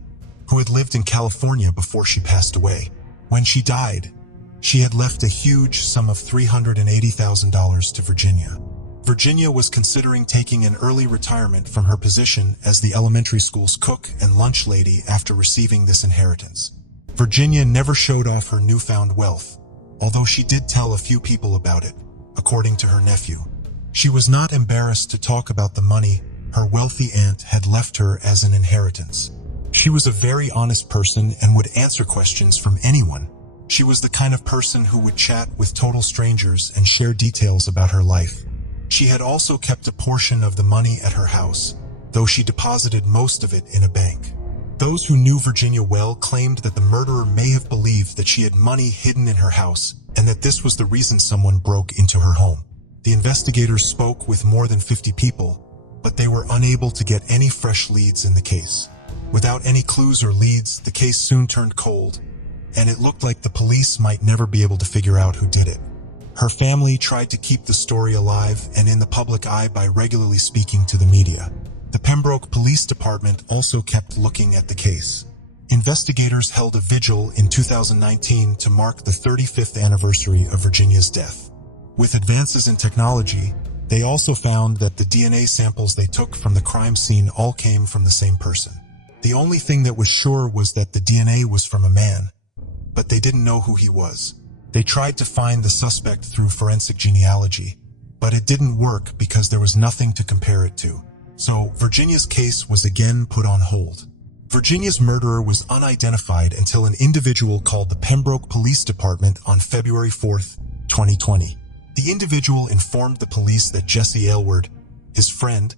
who had lived in California before she passed away. When she died, she had left a huge sum of $380,000 to Virginia. Virginia was considering taking an early retirement from her position as the elementary school's cook and lunch lady after receiving this inheritance. Virginia never showed off her newfound wealth, although she did tell a few people about it, according to her nephew. She was not embarrassed to talk about the money her wealthy aunt had left her as an inheritance. She was a very honest person and would answer questions from anyone. She was the kind of person who would chat with total strangers and share details about her life. She had also kept a portion of the money at her house, though she deposited most of it in a bank. Those who knew Virginia well claimed that the murderer may have believed that she had money hidden in her house and that this was the reason someone broke into her home. The investigators spoke with more than 50 people, but they were unable to get any fresh leads in the case. Without any clues or leads, the case soon turned cold, and it looked like the police might never be able to figure out who did it. Her family tried to keep the story alive and in the public eye by regularly speaking to the media. The Pembroke Police Department also kept looking at the case. Investigators held a vigil in 2019 to mark the 35th anniversary of Virginia's death. With advances in technology, they also found that the DNA samples they took from the crime scene all came from the same person. The only thing that was sure was that the DNA was from a man, but they didn't know who he was. They tried to find the suspect through forensic genealogy, but it didn't work because there was nothing to compare it to. So Virginia's case was again put on hold. Virginia's murderer was unidentified until an individual called the Pembroke Police Department on February 4th, 2020. The individual informed the police that Jesse Aylward, his friend,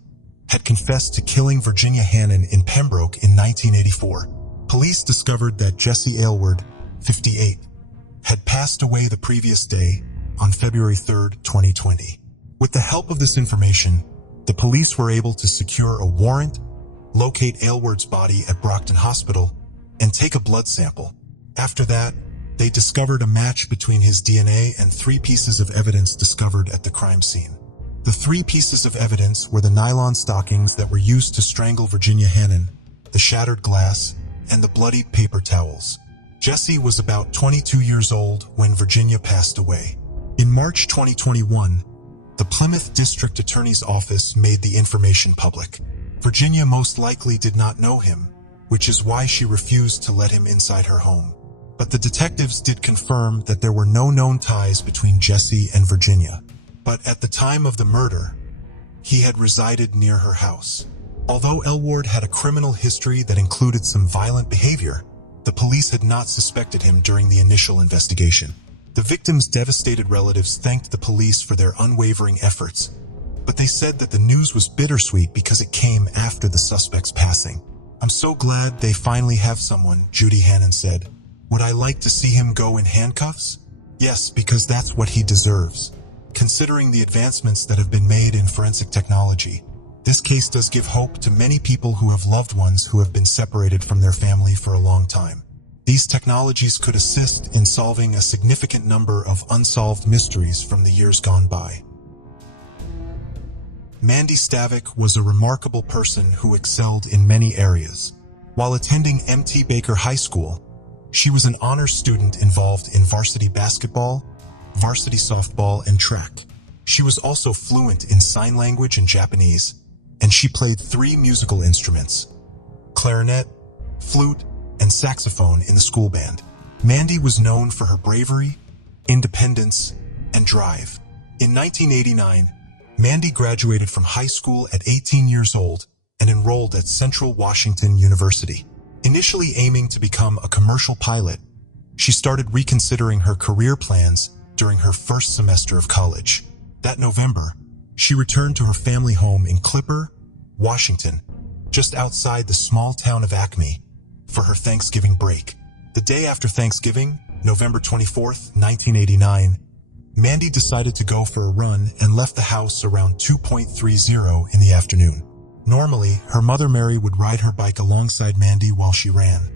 had confessed to killing Virginia Hannon in Pembroke in 1984. Police discovered that Jesse Aylward, 58, had passed away the previous day on February 3rd, 2020. With the help of this information, the police were able to secure a warrant, locate Aylward's body at Brockton Hospital, and take a blood sample. After that, they discovered a match between his DNA and 3 pieces of evidence discovered at the crime scene. The 3 pieces of evidence were the nylon stockings that were used to strangle Virginia Hannon, the shattered glass, and the bloodied paper towels. Jesse was about 22 years old when Virginia passed away. In March 2021, the Plymouth District Attorney's Office made the information public. Virginia most likely did not know him, which is why she refused to let him inside her home. But the detectives did confirm that there were no known ties between Jesse and Virginia. But at the time of the murder, he had resided near her house. Although Aylward had a criminal history that included some violent behavior, the police had not suspected him during the initial investigation. The victim's devastated relatives thanked the police for their unwavering efforts, but they said that the news was bittersweet because it came after the suspect's passing. "I'm so glad they finally have someone," Judy Hannon said. "Would I like to see him go in handcuffs? Yes, because that's what he deserves." Considering the advancements that have been made in forensic technology, this case does give hope to many people who have loved ones who have been separated from their family for a long time. These technologies could assist in solving a significant number of unsolved mysteries from the years gone by. Mandy Stavik was a remarkable person who excelled in many areas. While attending M.T. Baker High School, she was an honors student involved in varsity basketball, varsity softball, and track. She was also fluent in sign language and Japanese, and she played 3 musical instruments: clarinet, flute, and saxophone in the school band. Mandy was known for her bravery, independence, and drive. In 1989, Mandy graduated from high school at 18 years old and enrolled at Central Washington University. Initially aiming to become a commercial pilot, she started reconsidering her career plans during her first semester of college. That November, she returned to her family home in Clipper, Washington, just outside the small town of Acme, for her Thanksgiving break. The day after Thanksgiving, November 24th, 1989, Mandy decided to go for a run and left the house around 2:30 in the afternoon. Normally, her mother Mary would ride her bike alongside Mandy while she ran.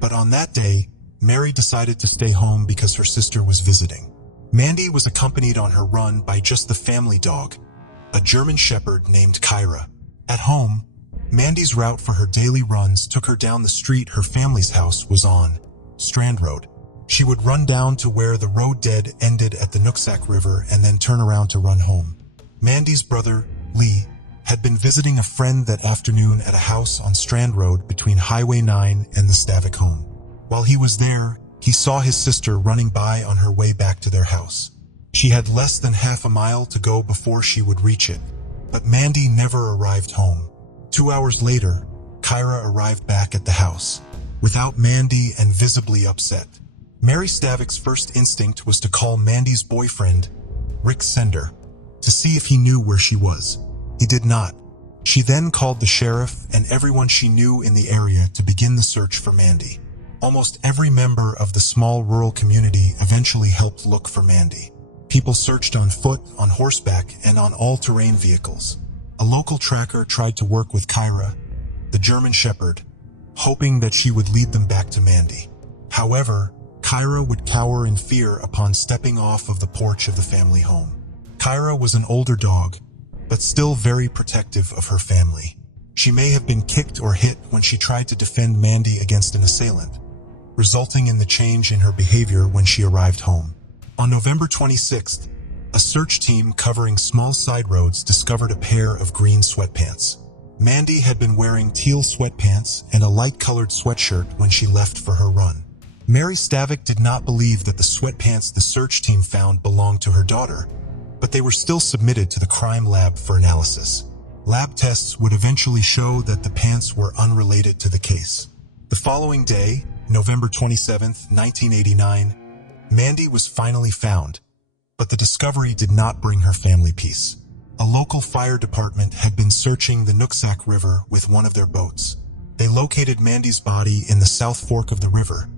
But on that day, Mary decided to stay home because her sister was visiting. Mandy was accompanied on her run by just the family dog, a German Shepherd named Kyra. At home, Mandy's route for her daily runs took her down the street her family's house was on, Strand Road. She would run down to where the road dead ended at the Nooksack River and then turn around to run home. Mandy's brother, Lee, had been visiting a friend that afternoon at a house on Strand Road between Highway 9 and the Stavik home. While he was there, he saw his sister running by on her way back to their house. She had less than half a mile to go before she would reach it, but Mandy never arrived home. 2 hours later, Kyra arrived back at the house, without Mandy and visibly upset. Mary Stavik's first instinct was to call Mandy's boyfriend, Rick Sender, to see if he knew where she was. He did not. She then called the sheriff and everyone she knew in the area to begin the search for Mandy. Almost every member of the small rural community eventually helped look for Mandy. People searched on foot, on horseback, and on all-terrain vehicles. A local tracker tried to work with Kyra, the German shepherd, hoping that she would lead them back to Mandy. However, Kyra would cower in fear upon stepping off of the porch of the family home. Kyra was an older dog, but still very protective of her family. She may have been kicked or hit when she tried to defend Mandy against an assailant, resulting in the change in her behavior when she arrived home. On November 26th, a search team covering small side roads discovered a pair of green sweatpants. Mandy had been wearing teal sweatpants and a light-colored sweatshirt when she left for her run. Mary Stavik did not believe that the sweatpants the search team found belonged to her daughter, but they were still submitted to the crime lab for analysis. Lab tests would eventually show that the pants were unrelated to the case. The following day, November 27, 1989, Mandy was finally found, but the discovery did not bring her family peace. A local fire department had been searching the Nooksack River with one of their boats. They located Mandy's body in the South Fork of the river,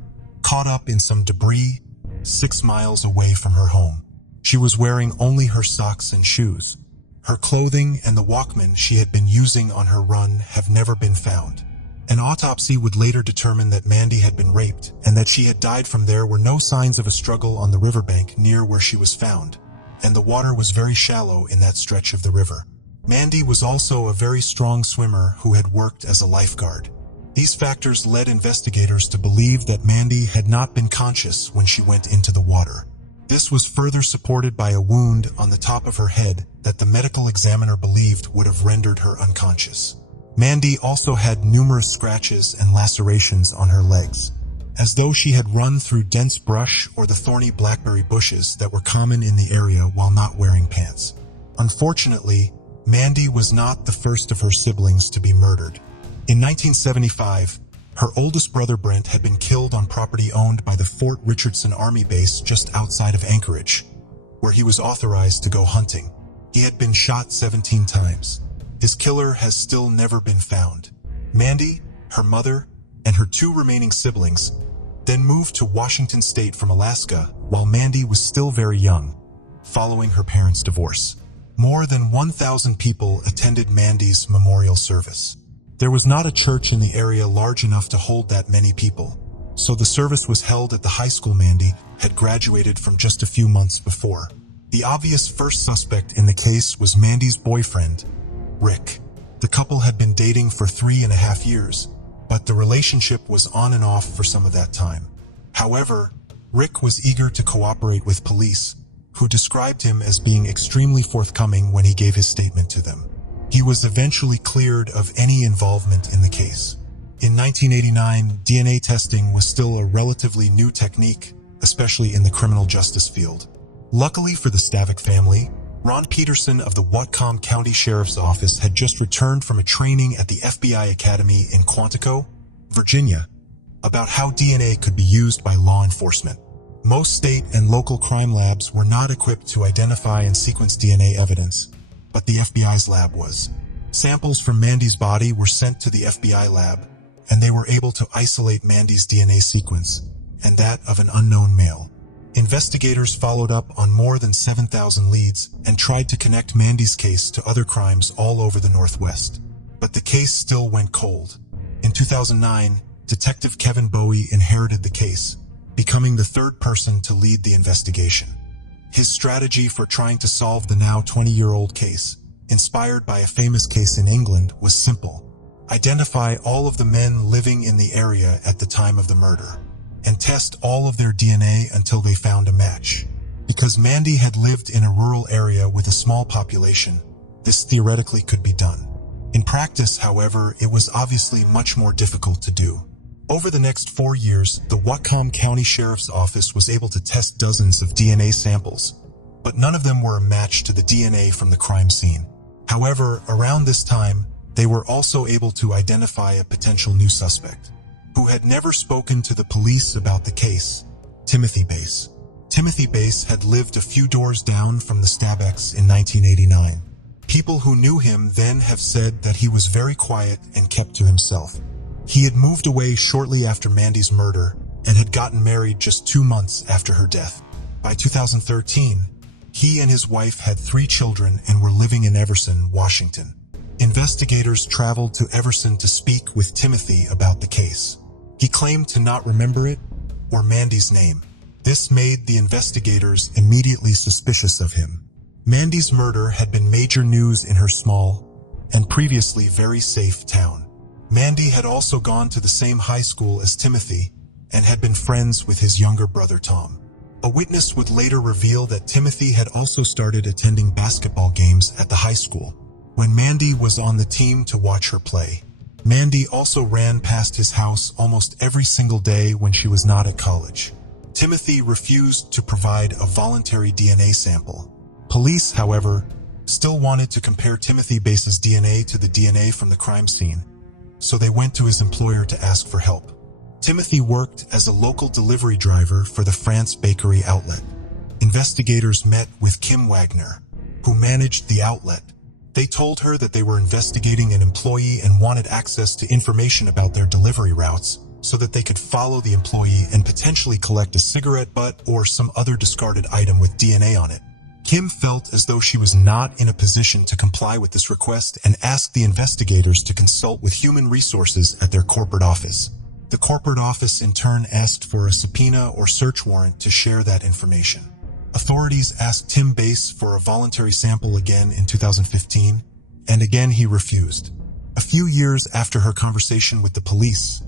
caught up in some debris 6 miles away from her home. She was wearing only her socks and shoes. Her clothing and the Walkman she had been using on her run have never been found. An autopsy would later determine that Mandy had been raped and that she had died. From there were no signs of a struggle on the riverbank near where she was found, and the water was very shallow in that stretch of the river. Mandy was also a very strong swimmer who had worked as a lifeguard. These factors led investigators to believe that Mandy had not been conscious when she went into the water. This was further supported by a wound on the top of her head that the medical examiner believed would have rendered her unconscious. Mandy also had numerous scratches and lacerations on her legs, as though she had run through dense brush or the thorny blackberry bushes that were common in the area while not wearing pants. Unfortunately, Mandy was not the first of her siblings to be murdered. In 1975, her oldest brother Brent had been killed on property owned by the Fort Richardson Army Base just outside of Anchorage, where he was authorized to go hunting. He had been shot 17 times. His killer has still never been found. Mandy, her mother, and her 2 remaining siblings then moved to Washington State from Alaska while Mandy was still very young, following her parents' divorce. More than 1,000 people attended Mandy's memorial service. There was not a church in the area large enough to hold that many people, so the service was held at the high school Mandy had graduated from just a few months before. The obvious first suspect in the case was Mandy's boyfriend, Rick. The couple had been dating for 3.5 years, but the relationship was on and off for some of that time. However, Rick was eager to cooperate with police, who described him as being extremely forthcoming when he gave his statement to them. He was eventually cleared of any involvement in the case. In 1989, DNA testing was still a relatively new technique, especially in the criminal justice field. Luckily for the Stavik family, Ron Peterson of the Whatcom County Sheriff's Office had just returned from a training at the FBI Academy in Quantico, Virginia, about how DNA could be used by law enforcement. Most state and local crime labs were not equipped to identify and sequence DNA evidence, but the FBI's lab was. Samples from Mandy's body were sent to the FBI lab, and they were able to isolate Mandy's DNA sequence and that of an unknown male. Investigators followed up on more than 7,000 leads and tried to connect Mandy's case to other crimes all over the Northwest. But the case still went cold. In 2009, Detective Kevin Bowie inherited the case, becoming the 3rd person to lead the investigation. His strategy for trying to solve the now 20-year-old case, inspired by a famous case in England, was simple. Identify all of the men living in the area at the time of the murder, and test all of their DNA until they found a match. Because Mandy had lived in a rural area with a small population, this theoretically could be done. In practice, however, it was obviously much more difficult to do. Over the next 4 years, the Whatcom County Sheriff's Office was able to test dozens of DNA samples, but none of them were a match to the DNA from the crime scene. However, around this time, they were also able to identify a potential new suspect, who had never spoken to the police about the case, Timothy Bass. Timothy Bass had lived a few doors down from the Staviks in 1989. People who knew him then have said that he was very quiet and kept to himself. He had moved away shortly after Mandy's murder and had gotten married just 2 months after her death. By 2013, he and his wife had 3 children and were living in Everson, Washington. Investigators traveled to Everson to speak with Timothy about the case. He claimed to not remember it or Mandy's name. This made the investigators immediately suspicious of him. Mandy's murder had been major news in her small and previously very safe town. Mandy had also gone to the same high school as Timothy and had been friends with his younger brother Tom. A witness would later reveal that Timothy had also started attending basketball games at the high school when Mandy was on the team to watch her play. Mandy also ran past his house almost every single day when she was not at college. Timothy refused to provide a voluntary DNA sample. Police, however, still wanted to compare Timothy Bass's DNA to the DNA from the crime scene, so they went to his employer to ask for help. Timothy worked as a local delivery driver for the France bakery outlet. Investigators met with Kim Wagner, who managed the outlet. They told her that they were investigating an employee and wanted access to information about their delivery routes so that they could follow the employee and potentially collect a cigarette butt or some other discarded item with DNA on it. Kim felt as though she was not in a position to comply with this request and asked the investigators to consult with human resources at their corporate office. The corporate office in turn asked for a subpoena or search warrant to share that information. Authorities asked Tim Bass for a voluntary sample again in 2015, and again he refused. A few years after her conversation with the police,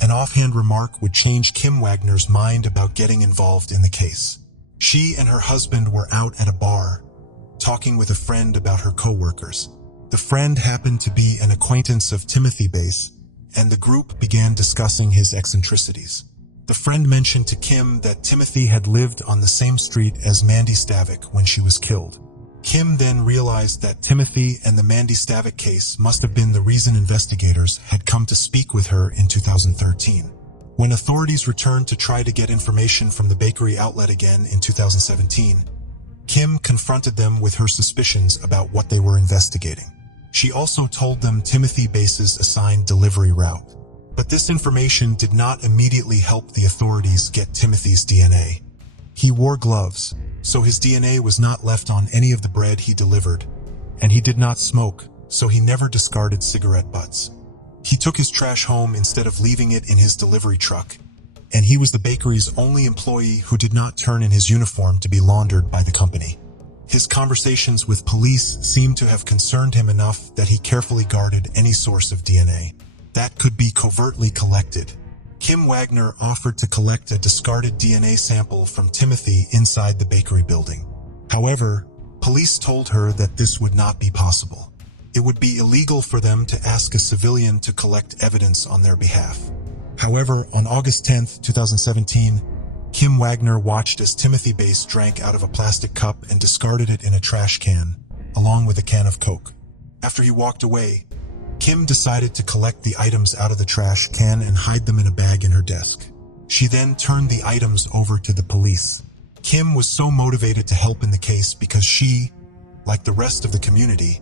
an offhand remark would change Kim Wagner's mind about getting involved in the case. She and her husband were out at a bar, talking with a friend about her co-workers. The friend happened to be an acquaintance of Timothy Bass, and the group began discussing his eccentricities. The friend mentioned to Kim that Timothy had lived on the same street as Mandy Stavik when she was killed. Kim then realized that Timothy and the Mandy Stavik case must have been the reason investigators had come to speak with her in 2013. When authorities returned to try to get information from the bakery outlet again in 2017, Kim confronted them with her suspicions about what they were investigating. She also told them Timothy Bass's assigned delivery route. But this information did not immediately help the authorities get Timothy's DNA. He wore gloves, so his DNA was not left on any of the bread he delivered, and he did not smoke, so he never discarded cigarette butts. He took his trash home instead of leaving it in his delivery truck, and he was the bakery's only employee who did not turn in his uniform to be laundered by the company. His conversations with police seemed to have concerned him enough that he carefully guarded any source of DNA that could be covertly collected. Kim Wagner offered to collect a discarded DNA sample from Timothy inside the bakery building. However, police told her that this would not be possible. It would be illegal for them to ask a civilian to collect evidence on their behalf. However, on August 10, 2017, Kim Wagner watched as Timothy Bass drank out of a plastic cup and discarded it in a trash can, along with a can of Coke. After he walked away, Kim decided to collect the items out of the trash can and hide them in a bag in her desk. She then turned the items over to the police. Kim was so motivated to help in the case because she, like the rest of the community,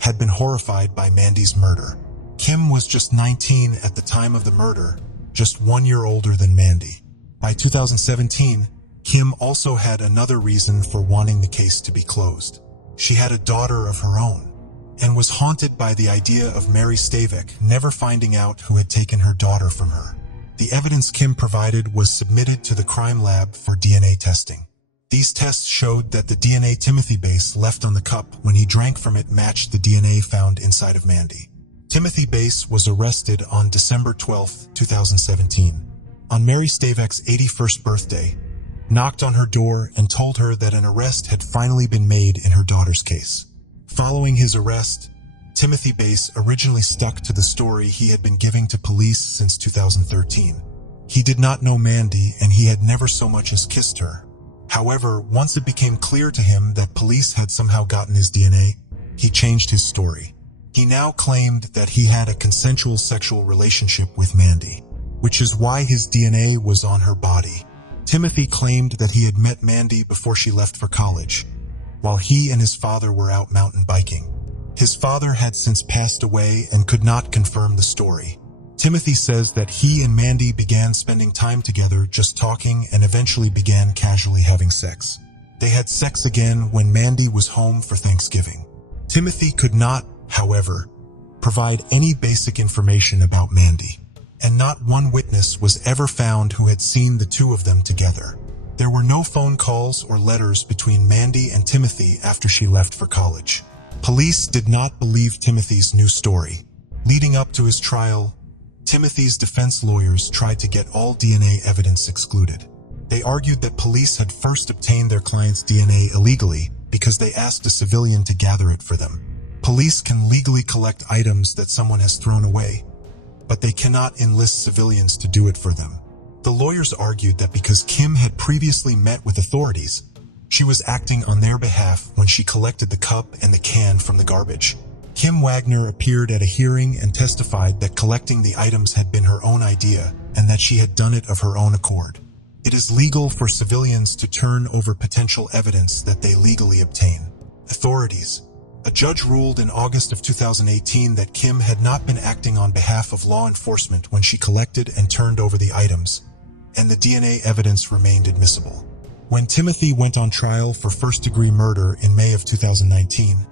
had been horrified by Mandy's murder. Kim was just 19 at the time of the murder, just 1 year older than Mandy. By 2017, Kim also had another reason for wanting the case to be closed. She had a daughter of her own, and was haunted by the idea of Mary Stavik never finding out who had taken her daughter from her. The evidence Kim provided was submitted to the crime lab for DNA testing. These tests showed that the DNA Timothy Bass left on the cup when he drank from it matched the DNA found inside of Mandy. Timothy Bass was arrested on December 12, 2017. On Mary Stavik's 81st birthday, knocked on her door and told her that an arrest had finally been made in her daughter's case. Following his arrest, Timothy Bass originally stuck to the story he had been giving to police since 2013. He did not know Mandy and he had never so much as kissed her. However, once it became clear to him that police had somehow gotten his DNA, he changed his story. He now claimed that he had a consensual sexual relationship with Mandy, which is why his DNA was on her body. Timothy claimed that he had met Mandy before she left for college, while he and his father were out mountain biking. His father had since passed away and could not confirm the story. Timothy says that he and Mandy began spending time together, just talking, and eventually began casually having sex. They had sex again when Mandy was home for Thanksgiving. Timothy could not, however, provide any basic information about Mandy, and not one witness was ever found who had seen the two of them together. There were no phone calls or letters between Mandy and Timothy after she left for college. Police did not believe Timothy's new story. Leading up to his trial, Timothy's defense lawyers tried to get all DNA evidence excluded. They argued that police had first obtained their client's DNA illegally because they asked a civilian to gather it for them. Police can legally collect items that someone has thrown away, but they cannot enlist civilians to do it for them. The lawyers argued that because Kim had previously met with authorities, she was acting on their behalf when she collected the cup and the can from the garbage. Kim Wagner appeared at a hearing and testified that collecting the items had been her own idea and that she had done it of her own accord. It is legal for civilians to turn over potential evidence that they legally obtain. Authorities. A judge ruled in August of 2018 that Kim had not been acting on behalf of law enforcement when she collected and turned over the items, and the DNA evidence remained admissible. When Timothy went on trial for first-degree murder in May of 2019,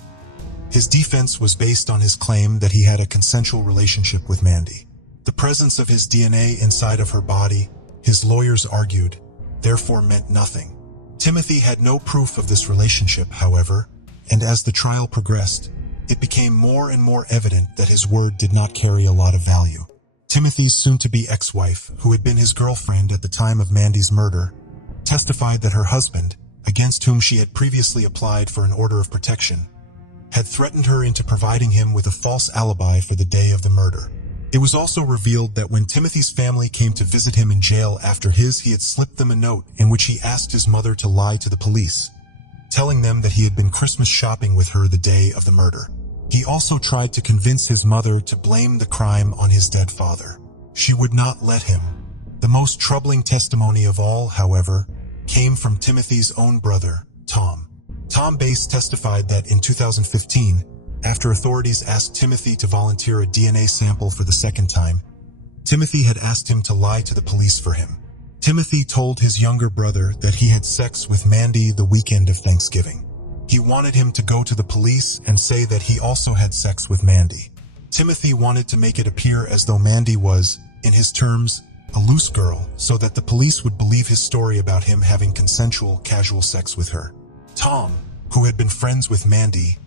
his defense was based on his claim that he had a consensual relationship with Mandy. The presence of his DNA inside of her body, his lawyers argued, therefore meant nothing. Timothy had no proof of this relationship, however, and as the trial progressed, it became more and more evident that his word did not carry a lot of value. Timothy's soon-to-be ex-wife, who had been his girlfriend at the time of Mandy's murder, testified that her husband, against whom she had previously applied for an order of protection, had threatened her into providing him with a false alibi for the day of the murder. It was also revealed that when Timothy's family came to visit him in jail after he had slipped them a note in which he asked his mother to lie to the police, telling them that he had been Christmas shopping with her the day of the murder. He also tried to convince his mother to blame the crime on his dead father. She would not let him. The most troubling testimony of all, however, came from Timothy's own brother, Tom. Tom Bass testified that in 2015, after authorities asked Timothy to volunteer a DNA sample for the second time, Timothy had asked him to lie to the police for him. Timothy told his younger brother that he had sex with Mandy the weekend of Thanksgiving. He wanted him to go to the police and say that he also had sex with Mandy. Timothy wanted to make it appear as though Mandy was, in his terms, a loose girl, so that the police would believe his story about him having consensual, casual sex with her. Tom, who had been friends with Mandy,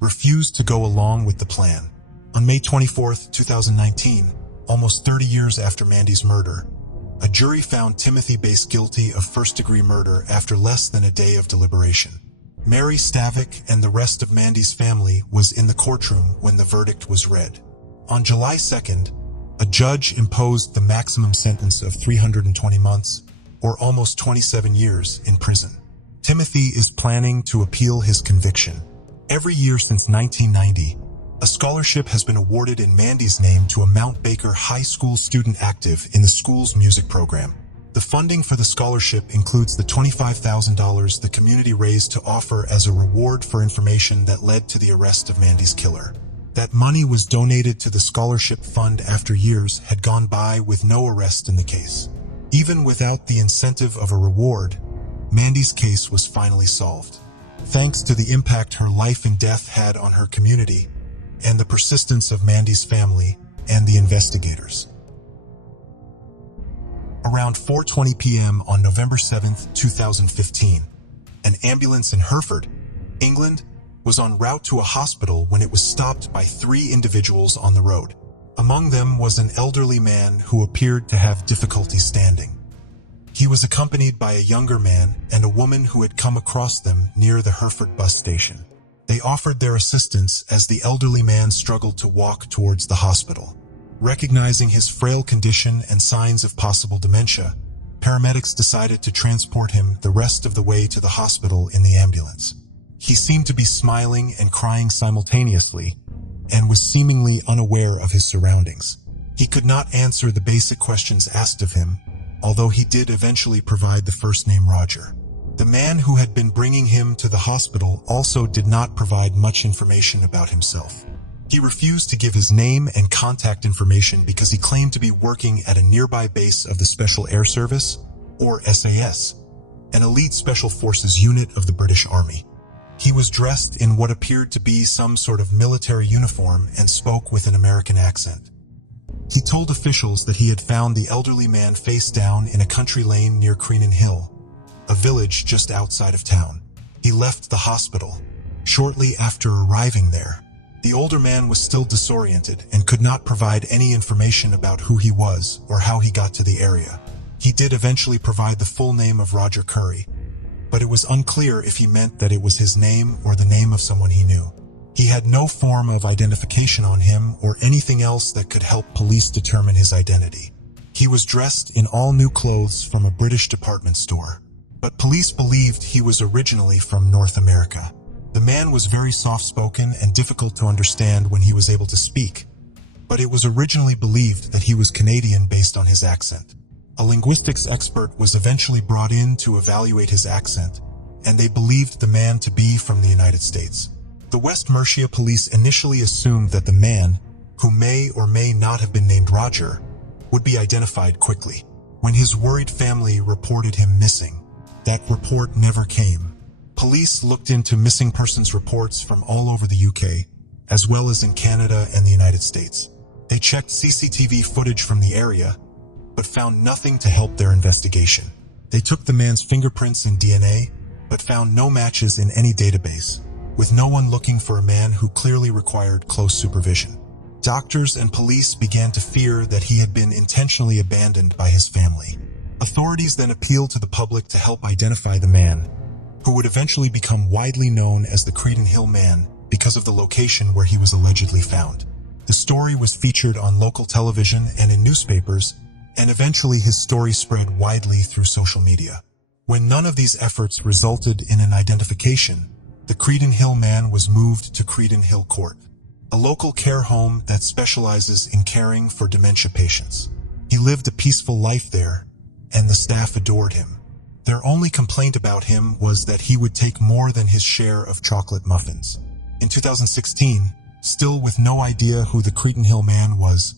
refused to go along with the plan. On May 24, 2019, almost 30 years after Mandy's murder, a jury found Timothy Bass guilty of first-degree murder after less than a day of deliberation. Mary Stavik and the rest of Mandy's family was in the courtroom when the verdict was read. On July 2nd, a judge imposed the maximum sentence of 320 months, or almost 27 years, in prison. Timothy is planning to appeal his conviction. Every year since 1990, a scholarship has been awarded in Mandy's name to a Mount Baker High School student active in the school's music program. The funding for the scholarship includes the $25,000 the community raised to offer as a reward for information that led to the arrest of Mandy's killer. That money was donated to the scholarship fund after years had gone by with no arrest in the case. Even without the incentive of a reward, Mandy's case was finally solved, thanks to the impact her life and death had on her community and the persistence of Mandy's family and the investigators. Around 4:20 p.m. on November 7, 2015, an ambulance in Hereford, England, was en route to a hospital when it was stopped by 3 individuals on the road. Among them was an elderly man who appeared to have difficulty standing. He was accompanied by a younger man and a woman who had come across them near the Hereford bus station. They offered their assistance as the elderly man struggled to walk towards the hospital. Recognizing his frail condition and signs of possible dementia, paramedics decided to transport him the rest of the way to the hospital in the ambulance. He seemed to be smiling and crying simultaneously, and was seemingly unaware of his surroundings. He could not answer the basic questions asked of him, although he did eventually provide the first name Roger. The man who had been bringing him to the hospital also did not provide much information about himself. He refused to give his name and contact information because he claimed to be working at a nearby base of the Special Air Service, or SAS, an elite special forces unit of the British Army. He was dressed in what appeared to be some sort of military uniform and spoke with an American accent. He told officials that he had found the elderly man face down in a country lane near Creenan Hill, a village just outside of town. He left the hospital. Shortly after arriving there, the older man was still disoriented and could not provide any information about who he was or how he got to the area. He did eventually provide the full name of Roger Curry, but it was unclear if he meant that it was his name or the name of someone he knew. He had no form of identification on him or anything else that could help police determine his identity. He was dressed in all new clothes from a British department store, but police believed he was originally from North America. The man was very soft-spoken and difficult to understand when he was able to speak, but it was originally believed that he was Canadian based on his accent. A linguistics expert was eventually brought in to evaluate his accent, and they believed the man to be from the United States. The West Mercia police initially assumed that the man, who may or may not have been named Roger, would be identified quickly. When his worried family reported him missing, that report never came. Police looked into missing persons reports from all over the UK, as well as in Canada and the United States. They checked CCTV footage from the area, but found nothing to help their investigation. They took the man's fingerprints and DNA, but found no matches in any database, with no one looking for a man who clearly required close supervision. Doctors and police began to fear that he had been intentionally abandoned by his family. Authorities then appealed to the public to help identify the man, who would eventually become widely known as the Creenan Hill Man because of the location where he was allegedly found. The story was featured on local television and in newspapers, and eventually his story spread widely through social media. When none of these efforts resulted in an identification, the Creenan Hill Man was moved to Creenan Hill Court, a local care home that specializes in caring for dementia patients. He lived a peaceful life there, and the staff adored him. Their only complaint about him was that he would take more than his share of chocolate muffins. In 2016, still with no idea who the Creenan Hill Man was,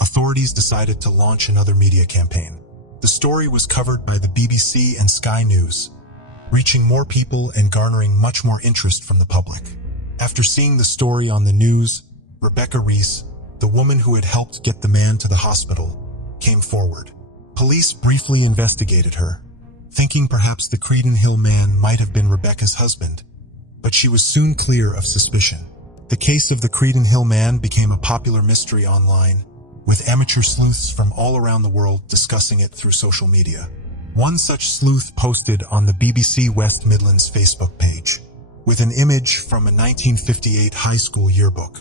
authorities decided to launch another media campaign. The story was covered by the BBC and Sky News, reaching more people and garnering much more interest from the public. After seeing the story on the news, Rebecca Reese, the woman who had helped get the man to the hospital, came forward. Police briefly investigated her, thinking perhaps the Creenan Hill Man might have been Rebecca's husband, but she was soon clear of suspicion. The case of the Creenan Hill Man became a popular mystery online, with amateur sleuths from all around the world discussing it through social media. One such sleuth posted on the BBC West Midlands Facebook page, with an image from a 1958 high school yearbook.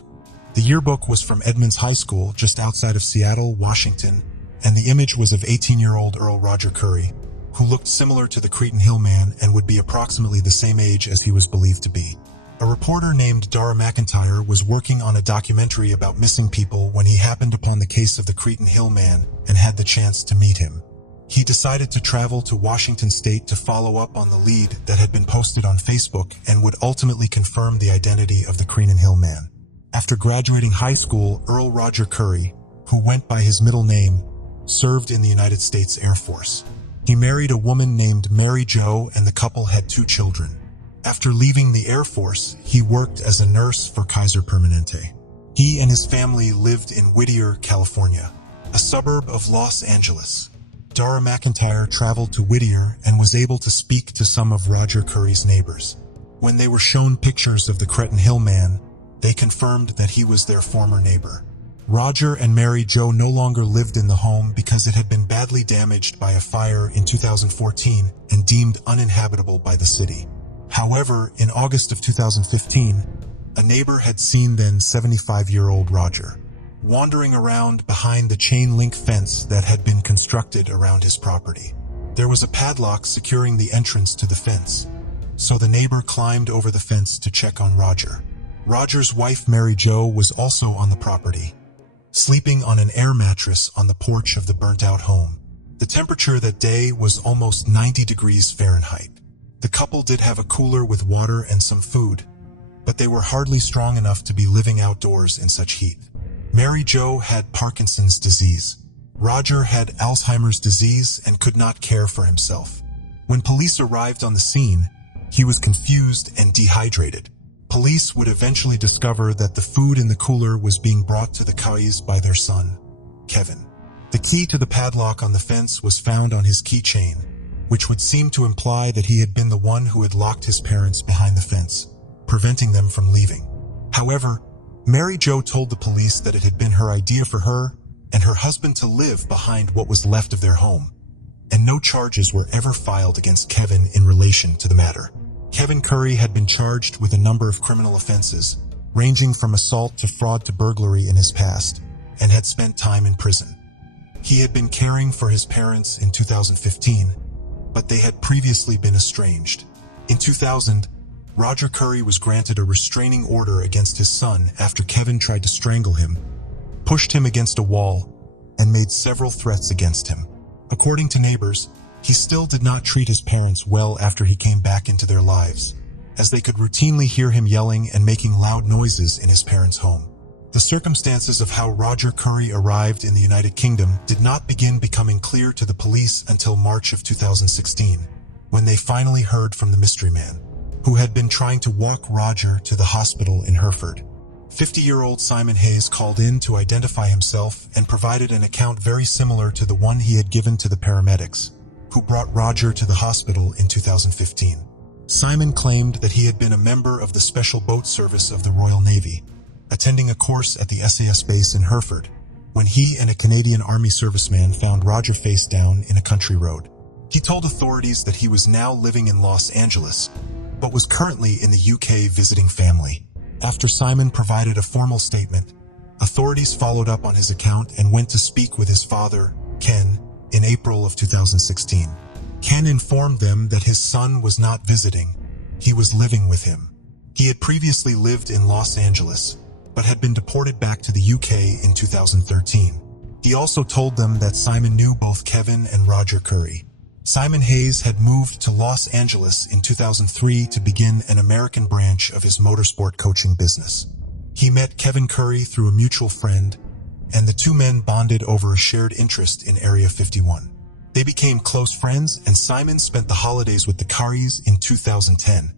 The yearbook was from Edmonds High School just outside of Seattle, Washington, and the image was of 18-year-old Earl Roger Curry, who looked similar to the Creenan Hill Man and would be approximately the same age as he was believed to be. A reporter named Dara McIntyre was working on a documentary about missing people when he happened upon the case of the Creenan Hill Man and had the chance to meet him. He decided to travel to Washington State to follow up on the lead that had been posted on Facebook and would ultimately confirm the identity of the Creenan Hill Man. After graduating high school, Earl Roger Curry, who went by his middle name, served in the United States Air Force. He married a woman named Mary Jo, and the couple had 2 children. After leaving the Air Force, he worked as a nurse for Kaiser Permanente. He and his family lived in Whittier, California, a suburb of Los Angeles. Dara McIntyre traveled to Whittier and was able to speak to some of Roger Curry's neighbors. When they were shown pictures of the Creenan Hill Man, they confirmed that he was their former neighbor. Roger and Mary Jo no longer lived in the home because it had been badly damaged by a fire in 2014 and deemed uninhabitable by the city. However, in August of 2015, a neighbor had seen then 75-year-old Roger wandering around behind the chain-link fence that had been constructed around his property. There was a padlock securing the entrance to the fence, so the neighbor climbed over the fence to check on Roger. Roger's wife Mary Jo was also on the property, sleeping on an air mattress on the porch of the burnt-out home. The temperature that day was almost 90 degrees Fahrenheit. The couple did have a cooler with water and some food, but they were hardly strong enough to be living outdoors in such heat. Mary Jo had Parkinson's disease. Roger had Alzheimer's disease and could not care for himself. When police arrived on the scene, he was confused and dehydrated. Police would eventually discover that the food in the cooler was being brought to the Currys by their son, Kevin. The key to the padlock on the fence was found on his keychain, which would seem to imply that he had been the one who had locked his parents behind the fence, preventing them from leaving. However, Mary Jo told the police that it had been her idea for her and her husband to live behind what was left of their home, and no charges were ever filed against Kevin in relation to the matter. Kevin Curry had been charged with a number of criminal offenses, ranging from assault to fraud to burglary in his past, and had spent time in prison. He had been caring for his parents in 2015, but they had previously been estranged. In 2000, Roger Curry was granted a restraining order against his son after Kevin tried to strangle him, pushed him against a wall, and made several threats against him. According to neighbors, he still did not treat his parents well after he came back into their lives, as they could routinely hear him yelling and making loud noises in his parents' home. The circumstances of how Roger Curry arrived in the United Kingdom did not begin becoming clear to the police until March of 2016, when they finally heard from the mystery man, who had been trying to walk Roger to the hospital in Hereford. 50-year-old Simon Hayes called in to identify himself and provided an account very similar to the one he had given to the paramedics, who brought Roger to the hospital in 2015. Simon claimed that he had been a member of the Special Boat Service of the Royal Navy, attending a course at the SAS base in Hereford, when he and a Canadian Army serviceman found Roger face down in a country road. He told authorities that he was now living in Los Angeles, but was currently in the UK visiting family. After Simon provided a formal statement, authorities followed up on his account and went to speak with his father, Ken, in April of 2016. Ken informed them that his son was not visiting, he was living with him. He had previously lived in Los Angeles, but had been deported back to the UK in 2013. He also told them that Simon knew both Kevin and Roger Curry. Simon Hayes had moved to Los Angeles in 2003 to begin an American branch of his motorsport coaching business. He met Kevin Curry through a mutual friend, and the two men bonded over a shared interest in Area 51. They became close friends, and Simon spent the holidays with the Currys in 2010,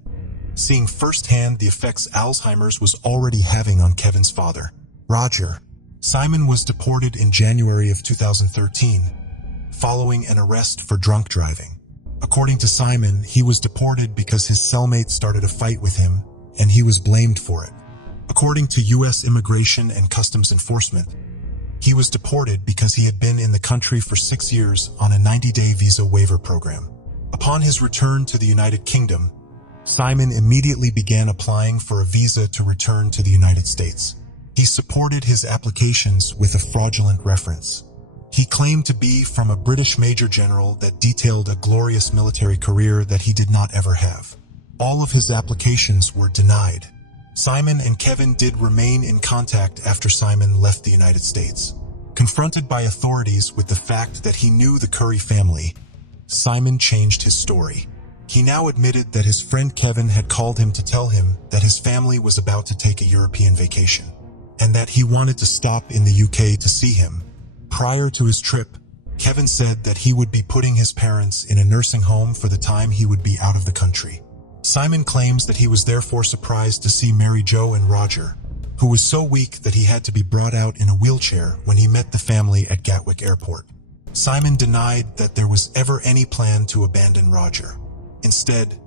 seeing firsthand the effects Alzheimer's was already having on Kevin's father, Roger. Simon was deported in January of 2013, following an arrest for drunk driving. According to Simon, he was deported because his cellmate started a fight with him, and he was blamed for it. According to U.S. Immigration and Customs Enforcement, he was deported because he had been in the country for 6 years on a 90-day visa waiver program. Upon his return to the United Kingdom, Simon immediately began applying for a visa to return to the United States. He supported his applications with a fraudulent reference. He claimed to be from a British major general that detailed a glorious military career that he did not ever have. All of his applications were denied. Simon and Kevin did remain in contact after Simon left the United States. Confronted by authorities with the fact that he knew the Curry family, Simon changed his story. He now admitted that his friend Kevin had called him to tell him that his family was about to take a European vacation, and that he wanted to stop in the UK to see him. Prior to his trip, Kevin said that he would be putting his parents in a nursing home for the time he would be out of the country. Simon claims that he was therefore surprised to see Mary Jo and Roger, who was so weak that he had to be brought out in a wheelchair when he met the family at Gatwick Airport. Simon denied that there was ever any plan to abandon Roger. Instead,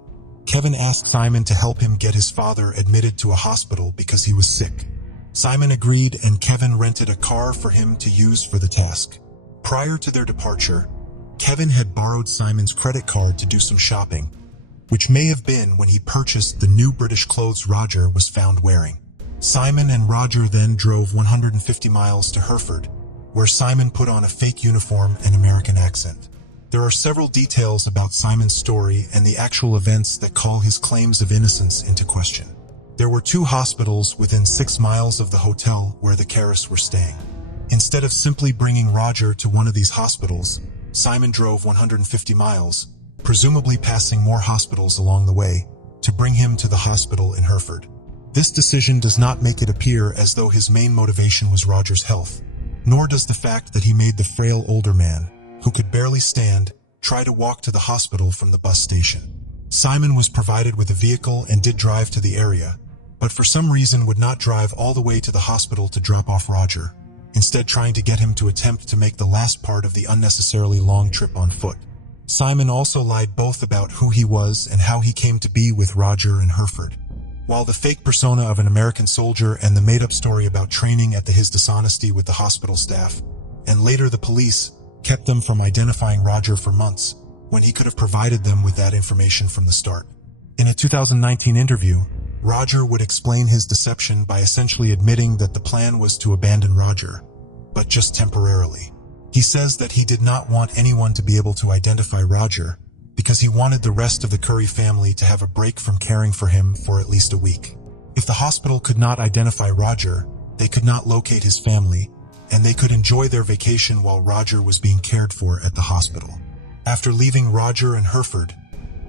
Kevin asked Simon to help him get his father admitted to a hospital because he was sick. Simon agreed, and Kevin rented a car for him to use for the task. Prior to their departure, Kevin had borrowed Simon's credit card to do some shopping, which may have been when he purchased the new British clothes Roger was found wearing. Simon and Roger then drove 150 miles to Hereford, where Simon put on a fake uniform and American accent. There are several details about Simon's story and the actual events that call his claims of innocence into question. There were 2 hospitals within 6 miles of the hotel where the Currys were staying. Instead of simply bringing Roger to one of these hospitals, Simon drove 150 miles, presumably passing more hospitals along the way, to bring him to the hospital in Hereford. This decision does not make it appear as though his main motivation was Roger's health, nor does the fact that he made the frail older man, who could barely stand, try to walk to the hospital from the bus station. Simon was provided with a vehicle and did drive to the area, but for some reason would not drive all the way to the hospital to drop off Roger, instead trying to get him to attempt to make the last part of the unnecessarily long trip on foot. Simon also lied both about who he was and how he came to be with Roger in Hereford. While the fake persona of an American soldier and the made-up story about training at his dishonesty with the hospital staff, and later the police, kept them from identifying Roger for months, when he could have provided them with that information from the start. In a 2019 interview, Roger would explain his deception by essentially admitting that the plan was to abandon Roger, but just temporarily. He says that he did not want anyone to be able to identify Roger because he wanted the rest of the Curry family to have a break from caring for him for at least a week. If the hospital could not identify Roger, they could not locate his family, and they could enjoy their vacation while Roger was being cared for at the hospital. After leaving Roger in Hereford,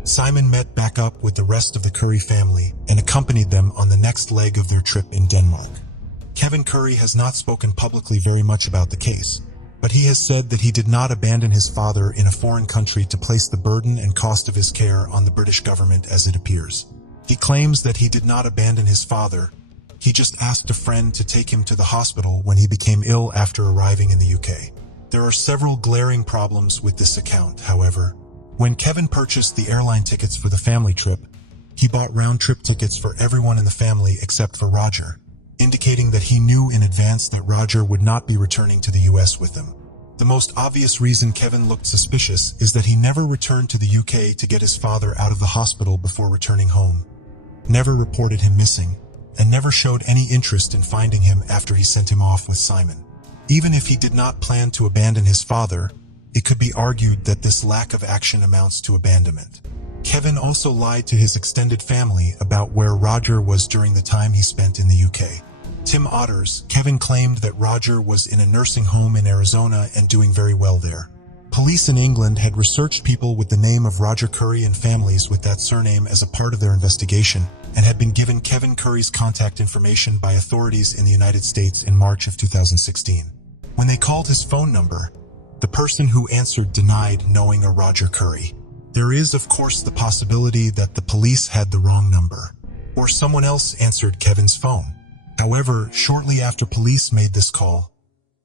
Simon met back up with the rest of the Curry family and accompanied them on the next leg of their trip in Denmark. Kevin Curry has not spoken publicly very much about the case, but he has said that he did not abandon his father in a foreign country to place the burden and cost of his care on the British government as it appears. He claims that he did not abandon his father, he just asked a friend to take him to the hospital when he became ill after arriving in the UK. There are several glaring problems with this account, however. When Kevin purchased the airline tickets for the family trip, he bought round-trip tickets for everyone in the family except for Roger, indicating that he knew in advance that Roger would not be returning to the US with them. The most obvious reason Kevin looked suspicious is that he never returned to the UK to get his father out of the hospital before returning home, never reported him missing, and never showed any interest in finding him after he sent him off with Simon. Even if he did not plan to abandon his father, it could be argued that this lack of action amounts to abandonment. Kevin also lied to his extended family about where Roger was during the time he spent in the UK. Tim Otters, Kevin claimed that Roger was in a nursing home in Arizona and doing very well there. Police in England had researched people with the name of Roger Curry and families with that surname as a part of their investigation, and had been given Kevin Curry's contact information by authorities in the United States in March of 2016. When they called his phone number, the person who answered denied knowing a Roger Curry. There is, of course, the possibility that the police had the wrong number, or someone else answered Kevin's phone. However, shortly after police made this call,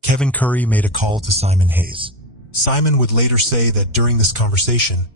Kevin Curry made a call to Simon Hayes. Simon would later say that during this conversation,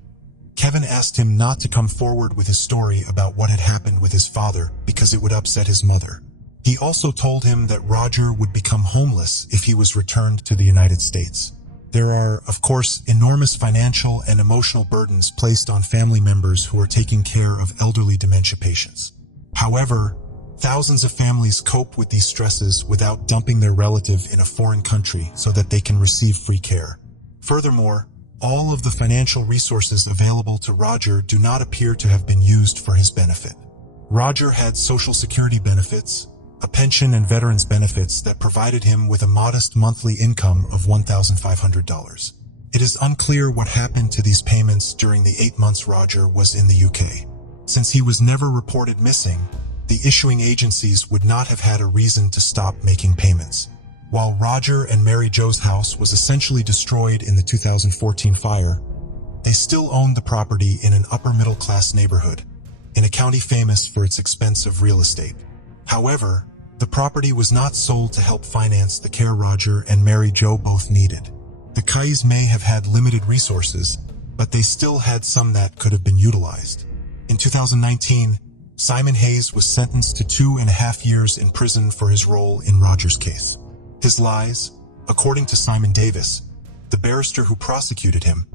Kevin asked him not to come forward with his story about what had happened with his father because it would upset his mother. He also told him that Roger would become homeless if he was returned to the United States. There are, of course, enormous financial and emotional burdens placed on family members who are taking care of elderly dementia patients. However, thousands of families cope with these stresses without dumping their relative in a foreign country so that they can receive free care. Furthermore, all of the financial resources available to Roger do not appear to have been used for his benefit. Roger had Social Security benefits, a pension and veterans benefits that provided him with a modest monthly income of $1,500. It is unclear what happened to these payments during the 8 months Roger was in the UK. Since he was never reported missing, the issuing agencies would not have had a reason to stop making payments. While Roger and Mary Jo's house was essentially destroyed in the 2014 fire, they still owned the property in an upper-middle-class neighborhood, in a county famous for its expensive real estate. However, the property was not sold to help finance the care Roger and Mary Jo both needed. The Kays may have had limited resources, but they still had some that could have been utilized. In 2019, Simon Hayes was sentenced to 2.5 years in prison for his role in Roger's case. His lies, according to Simon Davis, the barrister who prosecuted him,